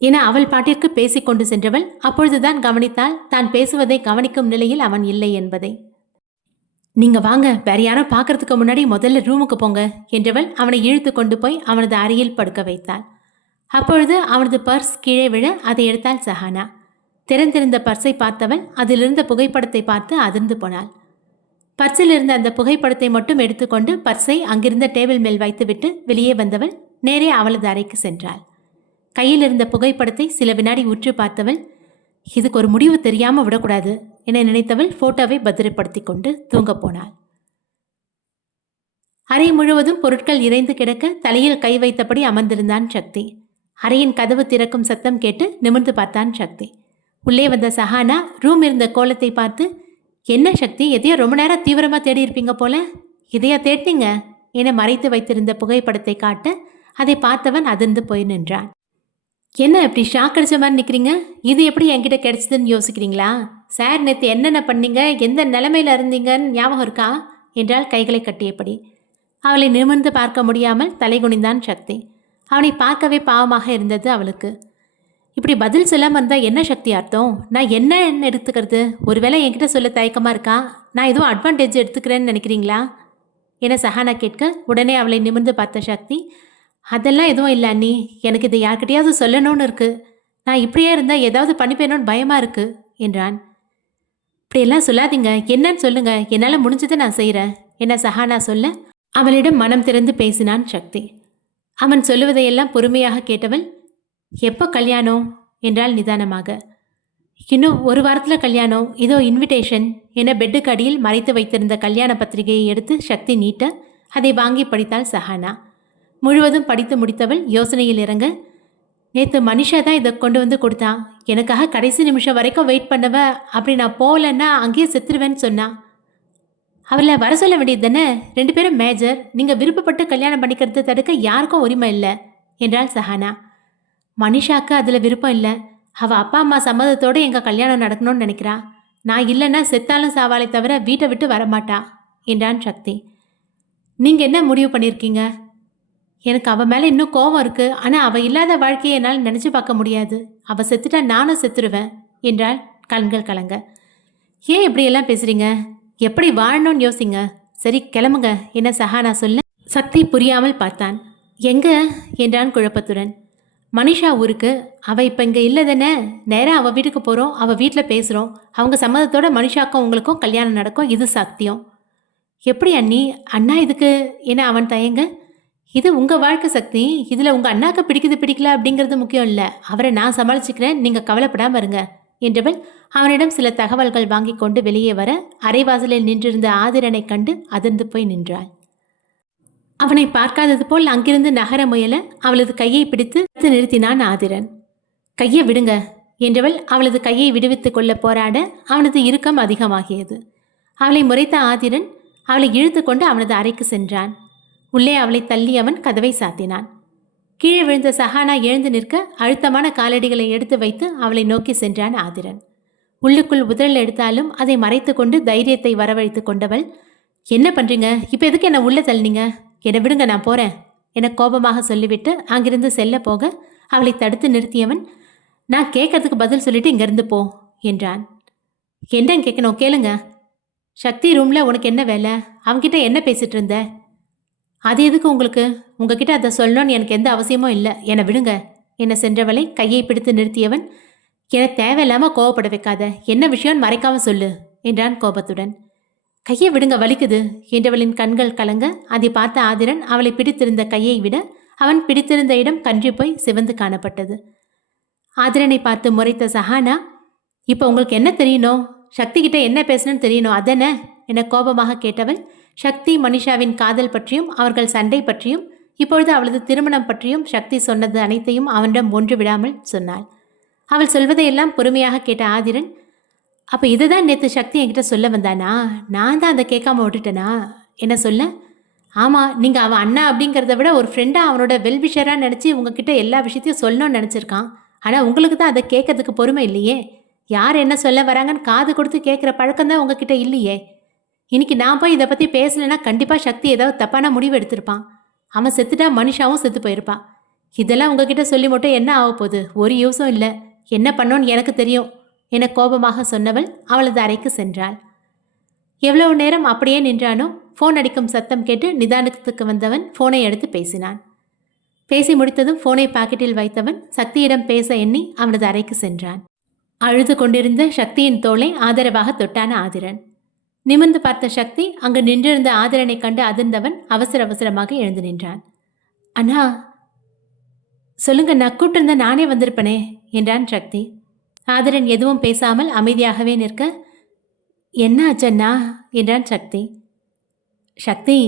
என அவள் பாட்டிற்கு பேசிக்கொண்டு சென்றவள் அப்பொழுதுதான் கவனித்தாள் தான் பேசுவதை கவனிக்கும் நிலையில் அவன் இல்லை என்பதை. நீங்க வாங்க, வேற யாரோ பார்க்கறதுக்கு முன்னாடி முதல்ல ரூமுக்கு போங்க என்றவள் அவனை இழுத்து கொண்டு போய் அவனது அறையில் படுக்க வைத்தாள். அப்பொழுது அவனது பர்ஸ் கீழே விழ அதை எடுத்தாள் சஹானா. திறந்திருந்த பர்ஸை பார்த்தவள் அதிலிருந்த புகைப்படத்தை பார்த்து அதிர்ந்து போனாள். பர்ஸில் இருந்த அந்த புகைப்படத்தை மட்டும் எடுத்துக்கொண்டு பர்ஸை அங்கிருந்த டேபிள் மேல் வைத்துவிட்டு வெளியே வந்தவள் நேரே அவளது அறைக்கு சென்றாள். கையில் இருந்த புகைப்படத்தை சில வினாடி உற்று பார்த்தவள், இதுக்கு ஒரு முடிவு தெரியாமல் விடக்கூடாது என நினைத்தவள் போட்டோவை பத்திரப்படுத்தி கொண்டு தூங்க போனாள். அறை முழுவதும் பொருட்கள் இறைந்து கிடக்க தலையில் கை வைத்தபடி அமர்ந்திருந்தான் சக்தி. அறையின் கதவு திறக்கும் சத்தம் கேட்டு நிமிர்ந்து பார்த்தான் சக்தி. உள்ளே வந்த சஹானா ரூம் இருந்த கோலத்தை பார்த்து, என்ன சக்தி, எதையோ ரொம்ப நேரம் தீவிரமாக தேடி இருப்பீங்க போல, இதையா தேடினீங்க என மறைத்து வைத்திருந்த புகைப்படத்தை காட்ட அதை பார்த்தவன் அதிர்ந்து போய் நின்றான். என்ன இப்படி ஷாக் அடிச்ச மாதிரி நிற்கிறீங்க? இது எப்படி என்கிட்ட கிடைச்சதுன்னு யோசிக்கிறீங்களா? சார் நேற்று என்னென்ன பண்ணீங்க, எந்த நிலைமையில் இருந்தீங்கன்னு ஞாபகம் இருக்கா என்றால் கைகளை கட்டியபடி. அவளை நிமிர்ந்து பார்க்க முடியாமல் தலை குனிந்தான் சக்தி. அவனை பார்க்கவே பாவமாக இருந்தது அவளுக்கு. இப்படி பதில் சொல்லாமல் இருந்தால் என்ன சக்தி அர்த்தம்? நான் என்ன எடுத்துக்கிறது? ஒருவேளை என்கிட்ட சொல்ல தயக்கமாக இருக்கா? நான் எதுவும் அட்வான்டேஜ் எடுத்துக்கிறேன்னு நினைக்கிறீங்களா என சஹானா கேட்க உடனே அவளை நிமிர்ந்து பார்த்த சக்தி, அதெல்லாம் எதுவும் இல்லை அண்ணி, எனக்கு இதை யார்கிட்டையாவது சொல்லணும்னு இருக்குது. நான் இப்படியே இருந்தால் ஏதாவது பண்ணிப்பேனோன்னு பயமாக இருக்குது என்றான். இப்படியெல்லாம் சொல்லாதீங்க, என்னன்னு சொல்லுங்கள், என்னால் முடிஞ்சதை நான் செய்கிறேன் என சஹானா சொல்ல அவளிடம் மனம் திறந்து பேசினான் சக்தி. அவன் சொல்லுவதையெல்லாம் பொறுமையாக கேட்டவள், எப்போ கல்யாணம் என்றாள் நிதானமாக. இன்னும் ஒரு வாரத்தில் கல்யாணம், இதோ இன்விடேஷன் என பெட்டுக்கு அடியில் மறைத்து வைத்திருந்த கல்யாண பத்திரிகையை எடுத்து சக்தி நீட்ட அதை வாங்கி படித்தாள் சஹானா. முழுவதும் படித்து முடித்தவள் யோசனையில் இறங்க, நேற்று மனிஷா தான் இதை கொண்டு வந்து கொடுத்தான். எனக்காக கடைசி நிமிஷம் வரைக்கும் வெயிட் பண்ணவ, அப்படி நான் போகலன்னா அங்கேயே செத்துருவேன்னு சொன்னா. அவளை வர சொல்ல வேண்டியது தானே? 2 பேரும் மேஜர், நீங்கள் விருப்பப்பட்டு கல்யாணம் பண்ணிக்கிறது தடுக்க யாருக்கும் உரிமை இல்லை என்றாள் சஹானா. மனிஷாக்கு அதில் விருப்பம் இல்லை. அவள் அப்பா அம்மா சம்மதத்தோடு எங்கள் கல்யாணம் நடக்கணும்னு நினைக்கிறா. நான் இல்லைன்னா செத்தாலும் சாவாலை தவிர வீட்டை விட்டு வரமாட்டா என்றான் சக்தி. நீங்கள் என்ன முடிவு பண்ணியிருக்கீங்க? எனக்கு அவள் மேலே இன்னும் கோபம் இருக்குது. ஆனால் அவள் இல்லாத வாழ்க்கையை என்னால் நினச்சி பார்க்க முடியாது. அவள் செத்துட்டா நானும் செத்துருவேன் என்றாள் கண்கள் கலங்க. ஏன் இப்படியெல்லாம் பேசுகிறீங்க? எப்படி வாழணும்னு யோசிங்க. சரி கிளம்புங்க என்ன சஹானா சொல்ல சக்தி புரியாமல் பார்த்தான். எங்க என்றான் குழப்பத்துடன். மனிஷா ஊருக்கு. அவள் இப்போ இங்கே இல்லை தானே? நேராக அவள் வீட்டுக்கு போகிறோம், அவள் வீட்டில் பேசுகிறோம். அவங்க சம்மதத்தோட மனிஷாக்கும் உங்களுக்கும் கல்யாணம் நடக்கும், இது சத்தியம். எப்படி அண்ணி? அண்ணா இதுக்கு என அவன் தயங்க. இது உங்கள் வாழ்க்கை சக்தி. இதில் உங்கள் அண்ணாக்கு பிடிக்குது பிடிக்கல அப்படிங்கிறது முக்கியம் இல்லை. அவரை நான் சமாளிச்சுக்கிறேன், நீங்கள் கவலைப்படாமல் இருங்க என்றவள் அவனிடம் சில தகவல்கள் வாங்கி கொண்டு வெளியே வர அரைவாசலில் நின்றிருந்த ஆதிரனை கண்டு அதிர்ந்து போய் நின்றாள். அவனை பார்க்காதது போல் அங்கிருந்து நகர முயல அவளது கையை பிடித்து நிறுத்தினான் ஆதிரன். கையை விடுங்க என்றவள் அவளது கையை விடுவித்துக் கொள்ள போராட அவனது இறுக்கம் அதிகமாகியது. அவளை முறைத்த ஆதிரன் அவளை இழுத்து கொண்டு அவனது அறைக்கு சென்றான். உள்ளே அவளை தள்ளி அவன் கதவை சாத்தினான். கீழே விழுந்த சஹானா எழுந்து நிற்க அழுத்தமான காலடிகளை எடுத்து வைத்து அவளை நோக்கி சென்றான் ஆதிரன். உள்ளுக்குள் உதறல் எடுத்தாலும் அதை மறைத்து கொண்டு தைரியத்தை வரவழைத்து கொண்டவள், என்ன பண்ணுறீங்க? இப்போ எதுக்கு என்னை உள்ளே தள்ளினீங்க? என்னை விடுங்க, நான் போகிறேன் என கோபமாக சொல்லிவிட்டு அங்கிருந்து செல்ல போக அவளை தடுத்து நிறுத்தியவன், நான் கேட்கறதுக்கு பதில் சொல்லிட்டு இங்கேருந்து போ என்றான். என்னன்னு கேட்கணும், கேளுங்க. சக்தி ரூமில் உனக்கு என்ன வேலை? அவன்கிட்ட என்ன பேசிகிட்டு இருந்த? அது எதுக்கு உங்களுக்கு? உங்ககிட்ட அதை சொல்லணும்னு எனக்கு எந்த அவசியமும் இல்லை, என்னை விடுங்க என்னை சென்றவளை கையை பிடித்து நிறுத்தியவன், என தேவையில்லாமல் கோவப்பட வைக்காத, என்ன விஷயம்னு மறைக்காம சொல்லு என்றான் கோபத்துடன். கையை விடுங்க, வலிக்குது என்றவளின் கண்கள் கலங்க அதை பார்த்த ஆதிரன் அவளை பிடித்திருந்த கையை விட அவன் பிடித்திருந்த இடம் கன்றி போய் சிவந்து காணப்பட்டது. ஆதிரனை பார்த்து முறைத்த சஹானா, இப்போ உங்களுக்கு என்ன தெரியணும்? சக்தி கிட்ட என்ன பேசணும்னு தெரியணும் அதானே என கோபமாக கேட்டவள் சக்தி மனிஷாவின் காதல் பற்றியும் அவர்கள் சண்டை பற்றியும் இப்பொழுது அவளது திருமணம் பற்றியும் சக்தி சொன்னது அனைத்தையும் அவனிடம் ஒன்று விடாமல் சொன்னாள். அவள் சொல்வதையெல்லாம் பொறுமையாக கேட்ட ஆதிரன், அப்போ இதை தான் நேற்று சக்தி என்கிட்ட சொல்ல வந்தானா? நான் தான் அதை கேட்காம விட்டுட்டேனா என்ன சொல்ல? ஆமாம், நீங்கள் அவன் அண்ணா அப்படிங்கிறத விட ஒரு ஃப்ரெண்டாக அவனோட வெல்விஷராக நினச்சி உங்ககிட்ட எல்லா விஷயத்தையும் சொல்லணும்னு நினச்சிருக்கான். ஆனால் உங்களுக்கு தான் அதை கேட்கறதுக்கு பொறுமை இல்லையே. யார் என்ன சொல்ல வராங்கன்னு காது கொடுத்து கேட்குற பழக்கம்தான் உங்ககிட்ட இல்லையே. இன்னைக்கு நான் போய் இதை பற்றி பேசலைன்னா கண்டிப்பாக சக்தி ஏதாவது தப்பான முடிவு எடுத்திருப்பான். அவன் செத்துட்டா மனுஷாவும் செத்து போயிருப்பான். இதெல்லாம் உங்ககிட்ட சொல்லி மட்டும் என்ன ஆக போகுது? ஒரு யூஸும் இல்லை. என்ன பண்ணோன்னு எனக்கு தெரியும் என கோபமாக சொன்னவள் அவளது அறைக்கு சென்றாள். எவ்வளவு நேரம் அப்படியே நின்றானோ ஃபோன் அடிக்கும் சத்தம் கேட்டு நிதானத்துக்கு வந்தவன் ஃபோனை எடுத்து பேசினான். பேசி முடித்ததும் ஃபோனை பாக்கெட்டில் வைத்தவன் சக்தியிடம் பேச எண்ணி அவனது அறைக்கு சென்றான். அழுது கொண்டிருந்த சக்தியின் தோளை ஆதரவாக தொட்டான ஆதிரன். நிமிர்ந்து பார்த்த சக்தி அங்கு நின்றிருந்த ஆதிரனை கண்டு அதிர்ந்தவன் அவசர அவசரமாக எழுந்து நின்றான். அண்ணா சொல்லுங்க, நான் கூப்பிட்டிருந்த நானே வந்திருப்பனே என்றான் சக்தி. ஆதிரன் எதுவும் பேசாமல் அமைதியாகவே நிற்க, என்ன ஆச்சண்ணா என்றான் சக்தி. சக்தி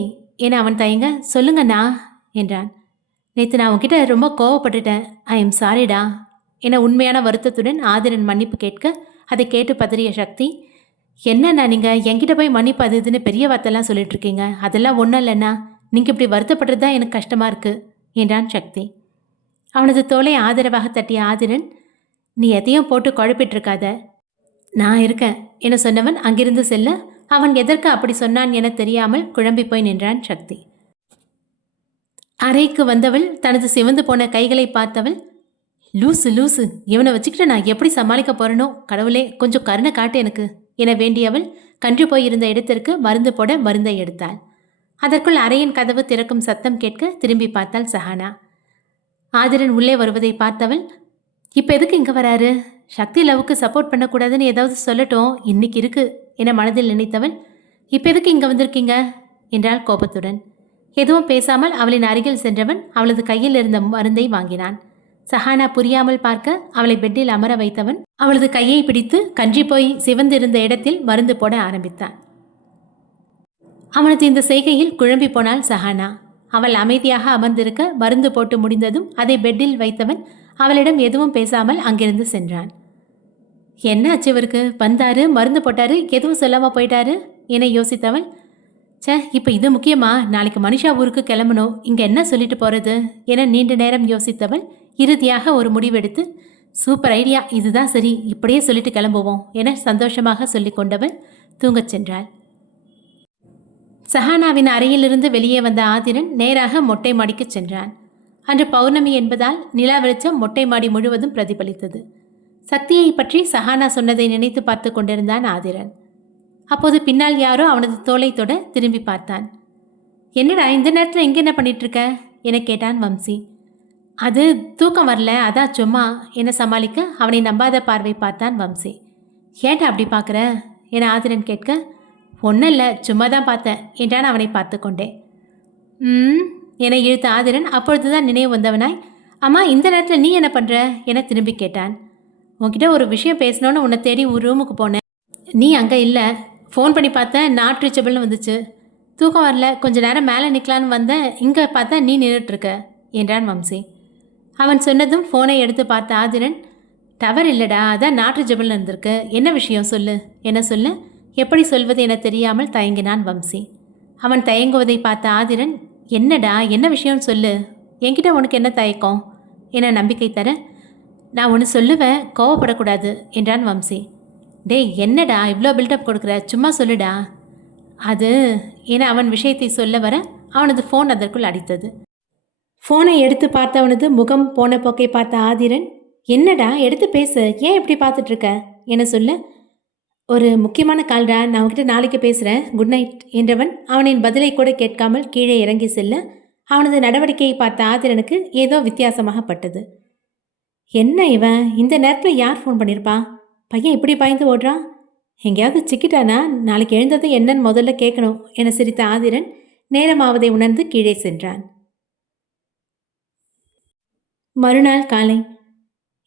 என அவன் தயங்க, சொல்லுங்கண்ணா என்றான். நேற்று நான் உன்கிட்ட ரொம்ப கோவப்பட்டுட்டேன், ஐ எம் சாரிடா என உண்மையான வருத்தத்துடன் ஆதிரன் மன்னிப்பு கேட்க அதை கேட்டு பதறிய சக்தி, என்னண்ணா நீங்கள் என்கிட்ட போய் மன்னிப்பு அது இதுன்னு பெரிய வார்த்தைலாம் சொல்லிட்டு இருக்கீங்க, அதெல்லாம் ஒன்றும் இல்லைண்ணா, நீங்கள் இப்படி வருத்தப்படுறது தான் எனக்கு கஷ்டமாக இருக்குது என்றான் சக்தி. அவனது தோலை ஆதரவாக தட்டிய ஆதிரன், நீ எதையும் போட்டு குழப்பிட்டு இருக்காத, நான் இருக்கேன் என சொன்னவன் அங்கிருந்து செல்ல அவன் எதற்கு அப்படி சொன்னான் என தெரியாமல் குழம்பி போய் நின்றான் சக்தி. அறைக்கு வந்தவள் தனது சிவந்து போன கைகளை பார்த்தவள், லூசு லூசு, இவனை வச்சுக்கிட்டு நான் எப்படி சமாளிக்க போறேனோ கடவுளே, கொஞ்சம் கருணை காட்டு எனக்கு என வேண்டியவள் கன்று போயிருந்த இடத்திற்கு மருந்து போட மருந்தை எடுத்தாள். அதற்குள் அறையின் கதவு திறக்கும் சத்தம் கேட்க திரும்பி பார்த்தாள் சஹானா. ஆதிரன் உள்ளே வருவதை பார்த்தவள், இப்போ எதுக்கு இங்கே வராரு? சக்தி லவ்வுக்கு சப்போர்ட் பண்ணக்கூடாதுன்னு ஏதாவது சொல்லட்டும், இன்னைக்கு இருக்கு என மனதில் நினைத்தவள், இப்போ எதுக்கு இங்கே வந்திருக்கீங்க என்றாள் கோபத்துடன். எதுவும் பேசாமல் அவளின் அருகில் சென்றவன் அவளது கையில் இருந்த மருந்தை வாங்கினான். சஹானா புரியாமல் பார்க்க அவளை பெட்டில் அமர வைத்தவன் அவளது கையை பிடித்து கன்றி போய் சிவந்திருந்த இடத்தில் மருந்து போட ஆரம்பித்தான். அவனது இந்த செய்கையில் குழம்பி போனாள் சஹானா. அவள் அமைதியாக அமர்ந்திருக்க மருந்து போட்டு முடிந்ததும் அதை பெட்டில் வைத்தவன் அவளிடம் எதுவும் பேசாமல் அங்கிருந்து சென்றான். என்ன ஆச்சு இவருக்கு? வந்தாரு, மருந்து போட்டாரு, எதுவும் சொல்லாம போயிட்டாரு என யோசித்தவள், இப்போ இது முக்கியமா? நாளைக்கு மனிஷா ஊருக்கு கிளம்பணும், இங்க என்ன சொல்லிட்டு போறது என நீண்ட நேரம் யோசித்தவள் இறுதியாக ஒரு முடிவெடுத்து, சூப்பர் ஐடியா, இதுதான் சரி, இப்படியே சொல்லிட்டு கிளம்புவோம் என சந்தோஷமாக சொல்லிக் கொண்டவள் தூங்கச் சென்றாள். சஹானாவின் அறையிலிருந்து வெளியே வந்த ஆதிரன் நேராக மொட்டை மாடிக்கு சென்றான். அன்று பௌர்ணமி என்பதால் நிலா வெளிச்சம் மொட்டை மாடி முழுவதும் பிரதிபலித்தது. சக்தியை பற்றி சஹானா சொன்னதை நினைத்து பார்த்து கொண்டிருந்தான் ஆதிரன். அப்போது பின்னால் யாரோ அவனது தோளை தொட திரும்பி பார்த்தான். என்னடா இந்த நேரத்தில் எங்கே என்ன பண்ணிட்டு இருக்க என கேட்டான் வம்சி. அது தூக்கம் வரல, அதான் சும்மா என சமாளிக்க அவனை நம்பாத பார்வை பார்த்தான் வம்சி. ஏன்டா அப்படி பார்க்குற என ஆதிரன் கேட்க, ஒன்றும் இல்லை, சும்மா தான் பார்த்தேன் என்றான் அவனை பார்த்து கொண்டே. என இழுத்த ஆதிரன் அப்பொழுதுதான் நினைவு வந்தவனாய், அம்மா இந்த நேரத்தில் நீ என்ன பண்ணுற என திரும்பி கேட்டான். உன்கிட்ட ஒரு விஷயம் பேசணுன்னு உன்னை தேடி ஒரு ரூமுக்கு போனேன், நீ அங்கே இல்லை. ஃபோன் பண்ணி பார்த்தேன், நாட் ரீச்சபிள்னு வந்துச்சு. தூக்கம் வரல, கொஞ்ச நேரம் மேலே நிற்கலான்னு வந்தேன், இங்கே பார்த்தா நீ நின்றுட்டுருக்க என்றான் வம்சி. அவன் சொன்னதும் ஃபோனை எடுத்து பார்த்த ஆதிரன், டவர் இல்லைடா, அதான் நாட் ரீச்சபிள்னு இருந்திருக்கு, என்ன விஷயம் சொல்லு என சொல்ல எப்படி சொல்வது என தெரியாமல் தயங்கினான் வம்சி. அவன் தயங்குவதை பார்த்த ஆதிரன், என்னடா என்ன விஷயம் சொல்லு, என்கிட்ட உனக்கு என்ன தயக்கம் என நம்பிக்கை தர, நான் ஒன்று சொல்லுவேன், கோவப்படக்கூடாது என்றான் வம்சி. டேய் என்னடா இவ்வளோ பில்டப் கொடுக்குற, சும்மா சொல்லுடா. அது என அவன் விஷயத்தை சொல்ல வர அவனது ஃபோன் அதற்குள் அடித்தது. ஃபோனை எடுத்து பார்த்தவனது முகம் போன போக்கை பார்த்த ஆதிரன், என்னடா எடுத்து பேசு, ஏன் இப்படி பார்த்துட்ருக்க என சொல்ல, ஒரு முக்கியமான கால்டா, நான் உங்ககிட்ட நாளைக்கு பேசுகிறேன், குட் நைட் என்றவன் அவனின் பதிலை கூட கேட்காமல் கீழே இறங்கி செல்ல அவனது நடவடிக்கையை பார்த்த ஆதிரனுக்கு ஏதோ வித்தியாசமாகப்பட்டது. என்ன இவன் இந்த நேரத்தில் யார் ஃபோன் பண்ணியிருப்பா? பையன் இப்படி பாய்ந்து ஓடுறான், எங்கேயாவது சிக்கிட்டானா? நாளைக்கு எழுந்ததை என்னன்னு முதல்ல கேட்கணும் என சிரித்த ஆதிரன் நேரமாவதை உணர்ந்து கீழே சென்றான். மறுநாள் காலை.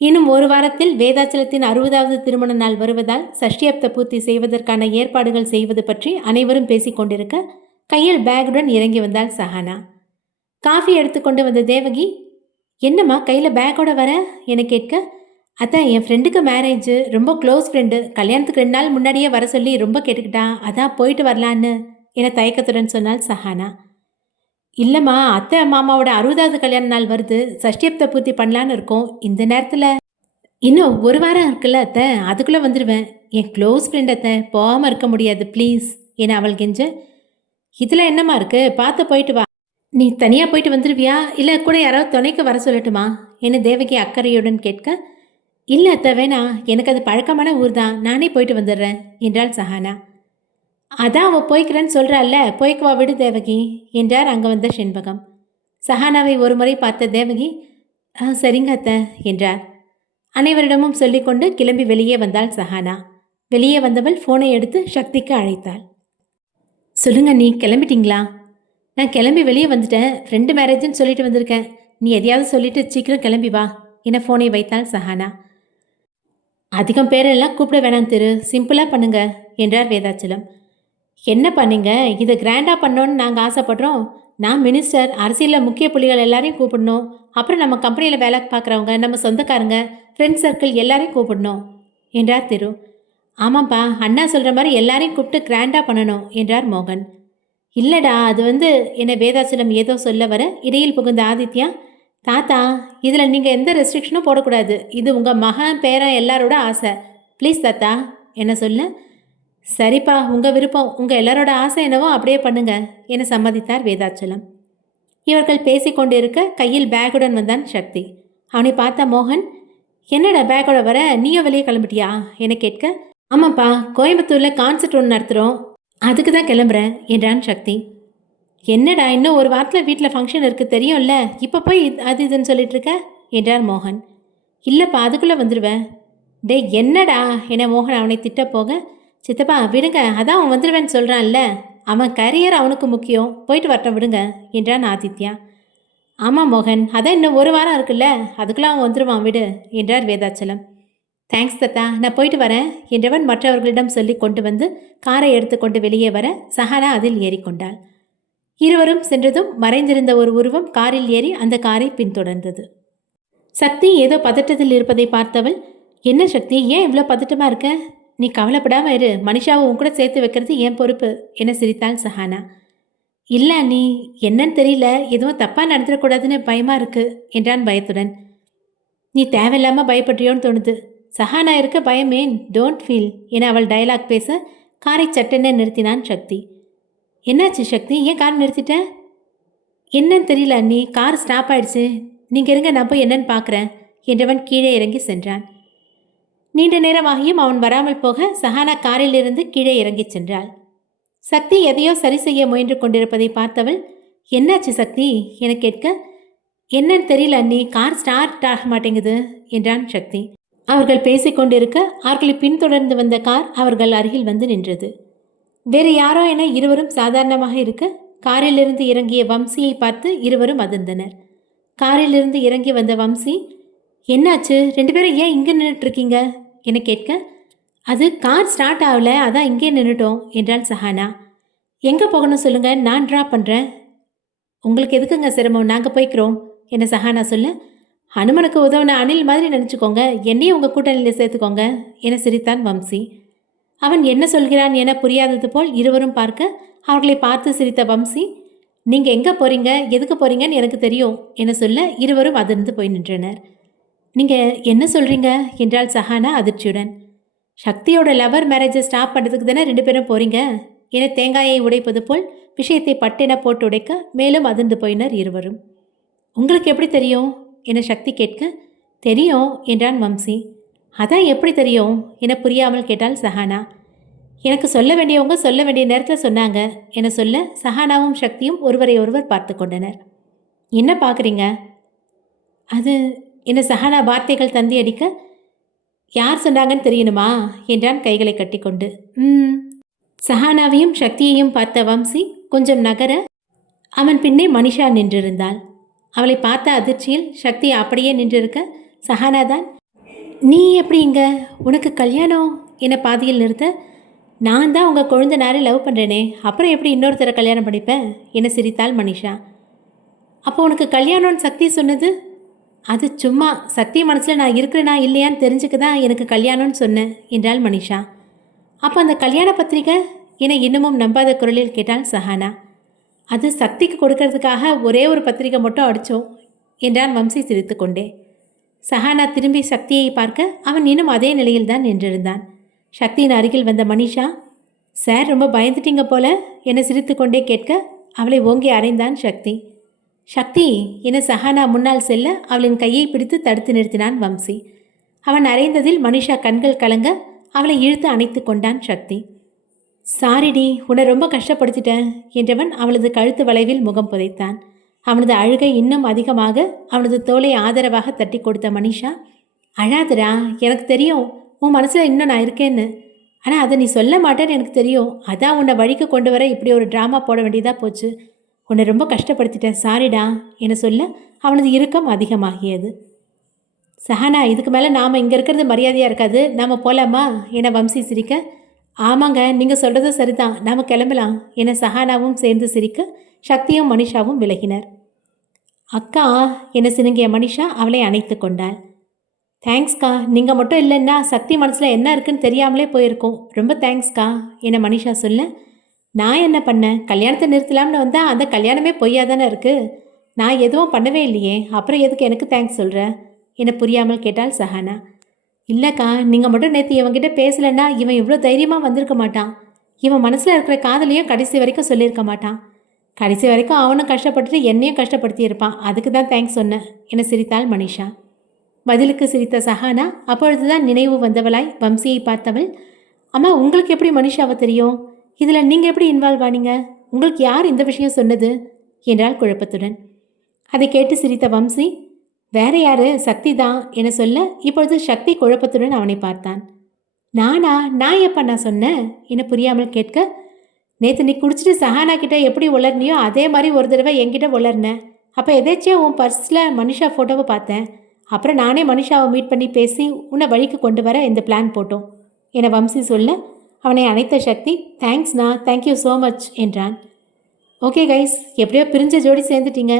இன்னும் ஒரு வாரத்தில் வேதாச்சலத்தின் 60வது திருமண நாள் வருவதால் சஷ்டியப்த பூர்த்தி செய்வதற்கான ஏற்பாடுகள் செய்வது பற்றி அனைவரும் பேசிக் கொண்டிருக்க கையில் பேக்குடன் இறங்கி வந்தாள் சஹானா. காஃபி எடுத்துக்கொண்டு வந்த தேவகி, என்னம்மா கையில் பேக்கோட வர என கேட்க, அதான் என் ஃப்ரெண்டுக்கு மேரேஜ், ரொம்ப க்ளோஸ் ஃப்ரெண்டு, கல்யாணத்துக்கு 2 நாள் முன்னாடியே வர சொல்லி ரொம்ப கேட்டுக்கிட்டா, அதான் போயிட்டு வரலான்னு என தயக்கத்துடன் சொன்னாள் சஹானா. இல்லைம்மா, அத்தை மாமாவோட 60வது கல்யாண நாள் வருது, சஷ்டியப்த பூர்த்தி பண்ணலான்னு இருக்கோம், இந்த நேரத்தில் இன்னும் ஒரு வாரம் இருக்குல்ல அத்தை, அதுக்குள்ளே வந்துடுவேன், என் க்ளோஸ் ஃப்ரெண்ட் அத்தை, போகாமல் இருக்க முடியாது ப்ளீஸ் என அவள் கெஞ்ச, இதில் என்னம்மா இருக்குது, பார்த்து போயிட்டு வா, நீ தனியாக போயிட்டு வந்துடுவியா இல்லை கூட யாராவது துணைக்கு வர சொல்லட்டுமா என தேவகி அக்கறையுடன் கேட்க, இல்லை அத்தை வேணா, எனக்கு அது பழக்கமான ஊர் தான், நானே போயிட்டு வந்துடுறேன் என்றாள் சஹானா. அதான் அவள் போய்க்கிறேன்னு சொல்கிறாள்ல, போய்க்குவா விடு தேவகி என்றார் அங்கே வந்த செண்பகம். சஹானாவை ஒரு முறை பார்த்த தேவகி, சரிங்க அத்தை என்றார். அனைவரிடமும் சொல்லிக்கொண்டு கிளம்பி வெளியே வந்தாள் சஹானா. வெளியே வந்தவள் ஃபோனை எடுத்து சக்திக்கு அழைத்தாள். சொல்லுங்க, நீ கிளம்பிட்டீங்களா? நான் கிளம்பி வெளியே வந்துட்டேன், ஃப்ரெண்டு மேரேஜ்னு சொல்லிட்டு வந்திருக்கேன், நீ எதையாவது சொல்லிட்டு சீக்கிரம் கிளம்பி வா என ஃபோனை வைத்தாள் சஹானா. அதிகம் பேரெல்லாம் கூப்பிட வேணாம் திரு, சிம்பிளாக பண்ணுங்க என்றார் வேதாச்சலம். என்ன பண்ணீங்க, இதை கிராண்டாக பண்ணோன்னு நாங்கள் ஆசைப்படுறோம், நான் மினிஸ்டர், அரசியலில் முக்கிய புள்ளிகள் எல்லாரையும் கூப்பிடணும், அப்புறம் நம்ம கம்பெனியில் வேலை பார்க்குறவங்க, நம்ம சொந்தக்காரங்க, ஃப்ரெண்ட்ஸ் சர்க்கிள் எல்லாரையும் கூப்பிடணும் என்றார் திரு. ஆமாம்ப்பா, அண்ணா சொல்கிற மாதிரி எல்லாரையும் கூப்பிட்டு கிராண்டாக பண்ணணும் என்றார் மோகன். இல்லைடா அது என வேதாச்சலம் ஏதோ சொல்ல வர இடையில் புகுந்த ஆதித்யா, தாத்தா இதில் நீங்கள் எந்த ரெஸ்ட்ரிக்ஷனும் போடக்கூடாது, இது உங்கள் மகன் பேரன் எல்லாரோட ஆசை, ப்ளீஸ் தாத்தா என சொல்ல, சரிப்பா உங்கள் விருப்பம், உங்கள் எல்லாரோட ஆசை என்னவோ அப்படியே பண்ணுங்க என சம்மதித்தார் வேதாச்சலம். இவர்கள் பேசிக்கொண்டு இருக்க கையில் பேக்குடன் வந்தான் சக்தி. அவனை பார்த்த மோகன், என்னடா பேக்கோட வர, நீயும் வெளியே கிளம்பிட்டியா என கேட்க, ஆமாப்பா, கோயம்புத்தூரில் கான்சர்ட் ஒன்று நடத்துகிறோம், அதுக்கு தான் கிளம்புறேன் என்றான் சக்தி. என்னடா இன்னும் ஒரு வாரத்தில் வீட்டில் ஃபங்க்ஷன் இருக்குது தெரியும்ல, இப்போ போய் அது இதுன்னு சொல்லிட்டு இருக்க என்றார் மோகன். இல்லைப்பா, அதுக்குள்ளே வந்துடுவேன். டே என்னடா என மோகன் அவனை திட்ட போக, சித்தப்பா விடுங்க, அதான் அவன் வந்துடுவேன்னு சொல்கிறான்ல, அவன் கரியர் அவனுக்கு முக்கியம், போயிட்டு வரட்டும் விடுங்க என்றான் ஆதித்யா. ஆமாம் மோகன், அதான் இன்னும் ஒரு வாரம் இருக்குல்ல, அதுக்குள்ள அவன் வந்துடுவான் விடு என்றார் வேதாச்சலம். தேங்க்ஸ் தத்தா, நான் போயிட்டு வரேன் என்றவன் மற்றவர்களிடம் சொல்லி கொண்டு வந்து காரை எடுத்துக்கொண்டு வெளியே வர சஹானா அதில் ஏறிக்கொண்டாள். இருவரும் சென்றதும் மறைந்திருந்த ஒரு உருவம் காரில் ஏறி அந்த காரை பின்தொடர்ந்தது. சக்தி ஏதோ பதட்டத்தில் இருப்பதை பார்த்தவள், என்ன சக்தி, ஏன் இவ்வளோ பதட்டமாக இருக்க? நீ கவலைப்படாமல் இரு, மனிஷாவை உன் கூட சேர்த்து வைக்கிறது என் பொறுப்பு என சிரித்தாள் சஹானா. இல்லை நீ என்னன்னு தெரியல, எதுவும் தப்பாக நடந்துடக்கூடாதுன்னு பயமாக இருக்கு என்றான் பயத்துடன். நீ தேவையில்லாமல் பயப்படுறியோன்னு தோணுது. சஹானா இருக்க பயமேன், டோன்ட் ஃபீல் என அவள் டயலாக் பேச காரை சட்டென நிறுத்தினான் சக்தி. என்னாச்சு சக்தி, ஏன் கார் நிறுத்திட்ட? என்னன்னு தெரியல அண்ணி, கார் ஸ்டாப் ஆயிடுச்சு. நீங்கள் இருங்க, நான் போய் என்னன்னு பார்க்குறேன் என்றவன் கீழே இறங்கி சென்றான். நீண்ட நேரமாகியும் அவன் வராமல் போக சஹானா காரில் இருந்து கீழே இறங்கி சென்றாள். சக்தி எதையோ சரி செய்ய முயன்று கொண்டிருப்பதை பார்த்தவள், என்னாச்சு சக்தி என கேட்க, என்னன்னு தெரியல அண்ணி, கார் ஸ்டார்ட் ஆக மாட்டேங்குது என்றான் சக்தி. அவர்கள் பேசிக்கொண்டிருக்க அவர்களை பின்தொடர்ந்து வந்த கார் அவர்கள் அருகில் வந்து நின்றது. வேறு யாரோ என இருவரும் சாதாரணமாக இருக்க காரிலிருந்து இறங்கிய வம்சியை பார்த்து இருவரும் அதிர்ந்தனர். காரிலிருந்து இறங்கி வந்த வம்சி, என்னாச்சு, 2 பேரும் ஏன் இங்கே நின்றுட்டுருக்கீங்க என கேட்க, அது கார் ஸ்டார்ட் ஆகலை, அதான் இங்கே நின்றுட்டோம் என்றாள் சஹானா. எங்கே போகணும் சொல்லுங்கள், நான் ட்ராப் பண்ணுறேன். உங்களுக்கு எதுக்குங்க சிரமம், நாங்கள் போய்க்கிறோம் என சஹானா சொல்ல, ஹனுமனுக்கு உதவுன அணில் மாதிரி நினச்சிக்கோங்க, என்னையும் உங்கள் கூட்டணியில் சேர்த்துக்கோங்க என சிரித்தான் வம்சி. அவன் என்ன சொல்கிறான் என புரியாதது போல் இருவரும் பார்க்க அவர்களை பார்த்து சிரித்த வம்சி, நீங்கள் எங்கே போகிறீங்க, எதுக்கு போகிறீங்கன்னு எனக்கு தெரியும் என சொல்ல இருவரும் அதிர்ந்து போய் நின்றனர். நீங்கள் என்ன சொல்கிறீங்க என்றாள் சஹானா அதிர்ச்சியுடன். சக்தியோட லவர் மேரேஜை ஸ்டாப் பண்ணுறதுக்கு தானே 2 பேரும் போகிறீங்க என தேங்காயை உடைப்பது போல் விஷயத்தை பட்டென போட்டு உடைக்க மேலும் அதிர்ந்து போயினர் இருவரும். உங்களுக்கு எப்படி தெரியும் என சக்தி கேட்க, தெரியும் என்றான் வம்சி. அதான் எப்படி தெரியும் என புரியாமல் கேட்டாள் சஹானா. எனக்கு சொல்ல வேண்டியவங்க சொல்ல வேண்டிய நேரத்தில் சொன்னாங்க என சொல்ல சஹானாவும் சக்தியும் ஒருவரை ஒருவர் பார்த்து கொண்டனர். என்ன பார்க்குறீங்க? அது என சஹானா வார்த்தைகள் தந்தி அடிக்க, யார் சொன்னாங்கன்னு தெரியணுமா என்றான் கைகளை கட்டிக்கொண்டு. சஹானாவையும் சக்தியையும் பார்த்த வம்சி கொஞ்சம் நகர அவன் பின்னே மனிஷா நின்றிருந்தாள். அவளை பார்த்த அதிர்ச்சியில் சக்தி அப்படியே நின்றிருக்க சஹானா தான், நீ எப்படி இங்க, உனக்கு கல்யாணம் என பாதியில் நிறுத்த, நான் தான் உங்கள் கொழுந்தனாரை லவ் பண்ணுறேனே, அப்புறம் எப்படி இன்னொருத்தரை கல்யாணம் பண்ணிப்பேன் என சிரித்தாள் மனிஷா. அப்போ உனக்கு கல்யாணம்னு சக்தி சொன்னது? அது சும்மா சக்தி மனசில் நான் இருக்கிறேனா இல்லையான்னு தெரிஞ்சுக்க தான் எனக்கு கல்யாணம்னு சொன்னேன் என்றாள் மனிஷா. அப்போ அந்த கல்யாண பத்திரிக்கை என இன்னமும் நம்பாத குரலில் கேட்டாள் சஹானா. அது சக்திக்கு கொடுக்கறதுக்காக ஒரே ஒரு பத்திரிக்கை மட்டும் அடித்தோம் என்றான் வம்சி சிரித்து கொண்டே. சஹானா திரும்பி சக்தியை பார்க்க அவன் இன்னும் அதே நிலையில் தான் நின்றிருந்தான். சக்தியின் அருகில் வந்த மனிஷா, சார் ரொம்ப பயந்துட்டீங்க போல என சிரித்து கொண்டே கேட்க அவளை ஓங்கி அறைந்தான் சக்தி. சக்தி என சஹானா முன்னால் செல்ல அவளின் கையை பிடித்து தடுத்து நிறுத்தினான் வம்சி. அவன் அறைந்ததில் மனிஷா கண்கள் கலங்க அவளை இழுத்து அணைத்து கொண்டான் சக்தி. சாரிடி, உன்னை ரொம்ப கஷ்டப்படுத்திட்டேன் என்றவன் அவளது கழுத்து வளைவில் முகம் புதைத்தான். அவனது அழுகை இன்னும் அதிகமாக அவனது தோலை ஆதரவாக தட்டி கொடுத்த மனிஷா, அழாதரா, எனக்கு தெரியும் உன் மனசில் இன்னும் நான் இருக்கேன்னு, ஆனால் அதை நீ சொல்ல மாட்டேன்னு எனக்கு தெரியும். அதான் உன்னை வழிக்கு கொண்டு வர இப்படி ஒரு ட்ராமா போட வேண்டியதாக போச்சு. உன்னை ரொம்ப கஷ்டப்படுத்திட்டேன், சாரிடா என சொல்ல அவனது இறுக்கம் அதிகமாகியது. சஹானா, இதுக்கு மேலே நாம் இங்கே இருக்கிறது மரியாதையாக இருக்காது, நாம் போகலாமா என வம்சி சிரிக்க, ஆமாங்க, நீங்கள் சொல்கிறது சரிதான், நாம் கிளம்பலாம் என சஹானாவும் சேர்ந்து சிரிக்க சக்தியும் மனிஷாவும் விலகினர். அக்கா என சினுங்கிய மனிஷா அவளை அணைத்து கொண்டாள். தேங்க்ஸ்க்கா, நீங்கள் மட்டும் இல்லைன்னா சக்தி மனசில் என்ன இருக்குன்னு தெரியாமலே போயிருக்கோம், ரொம்ப தேங்க்ஸ்க்கா என மனிஷா சொல்ல, நான் என்ன பண்ணேன், கல்யாணத்தை நிறுத்தலாம்னு வந்தால் அந்த கல்யாணமே பொய்யா தானே இருக்குது, நான் எதுவும் பண்ணவே இல்லையே, அப்புறம் எதுக்கு எனக்கு தேங்க்ஸ் சொல்கிற என புரியாமல் கேட்டாள் சஹானா. இல்லைக்கா, நீங்கள் மட்டும் நேற்று இவன்கிட்ட பேசலைன்னா இவன் இவ்வளோ தைரியமாக வந்திருக்க மாட்டான், இவன் மனசில் இருக்கிற காதலையும் கடைசி வரைக்கும் சொல்லியிருக்க மாட்டான், கடைசி வரைக்கும் அவனும் கஷ்டப்பட்டுட்டு என்னையும் கஷ்டப்படுத்தியிருப்பான், அதுக்கு தான் தேங்க்ஸ் சொன்னேன் என சிரித்தாள் மனிஷா. பதிலுக்கு சிரித்த சஹானா அப்பொழுதுதான் நினைவு வந்தவளாய் வம்சியை பார்த்தவள், அம்மா உங்களுக்கு எப்படி மனிஷாவை தெரியும், இதில் நீங்கள் எப்படி இன்வால்வ் ஆனீங்க, உங்களுக்கு யார் இந்த விஷயம் சொன்னது என்றாள் குழப்பத்துடன். அதை கேட்டு சிரித்த வம்சி, வேற யாரு, சக்தி தான் என சொல்ல இப்பொழுது சக்தி குழப்பத்துடன் அவனை பார்த்தான். நான் எப்ப நான் சொன்னேன் என புரியாமல் கேட்க, நேற்று நீ குடிச்சிட்டு சஹானா கிட்ட எப்படி உளர்னியோ அதே மாதிரி ஒரு தடவை என்கிட்ட உளர்னேன். அப்போ எதேச்சியா உன் பர்ஸில் மனிஷா ஃபோட்டோவை பார்த்தேன். அப்புறம் நானே மனிஷாவை மீட் பண்ணி பேசி உன்னை வழிக்கு கொண்டு வர இந்த பிளான் போட்டோம் என வம்சி சொல்ல அவனை அணைத்த சக்தி, தேங்க்ஸ்ண்ணா, தேங்க்யூ ஸோ மச் என்றான். ஓகே கைஸ், எப்படியோ பிரிஞ்ச ஜோடி சேர்ந்துட்டீங்க.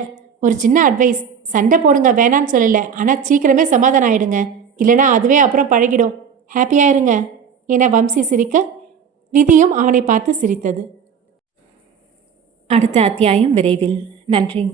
ஒரு சின்ன அட்வைஸ், சண்டை போடுங்க வேணான்னு சொல்லலை, ஆனால் சீக்கிரமே சமாதானம் ஆயிடுங்க, இல்லைனா அதுவே அப்புறம் பழகிடும். ஹாப்பியாக இருங்க என வம்சி சிரிக்க விதியும் அவனை பார்த்து சிரித்தது. அடுத்த அத்தியாயம் விரைவில். நன்றி.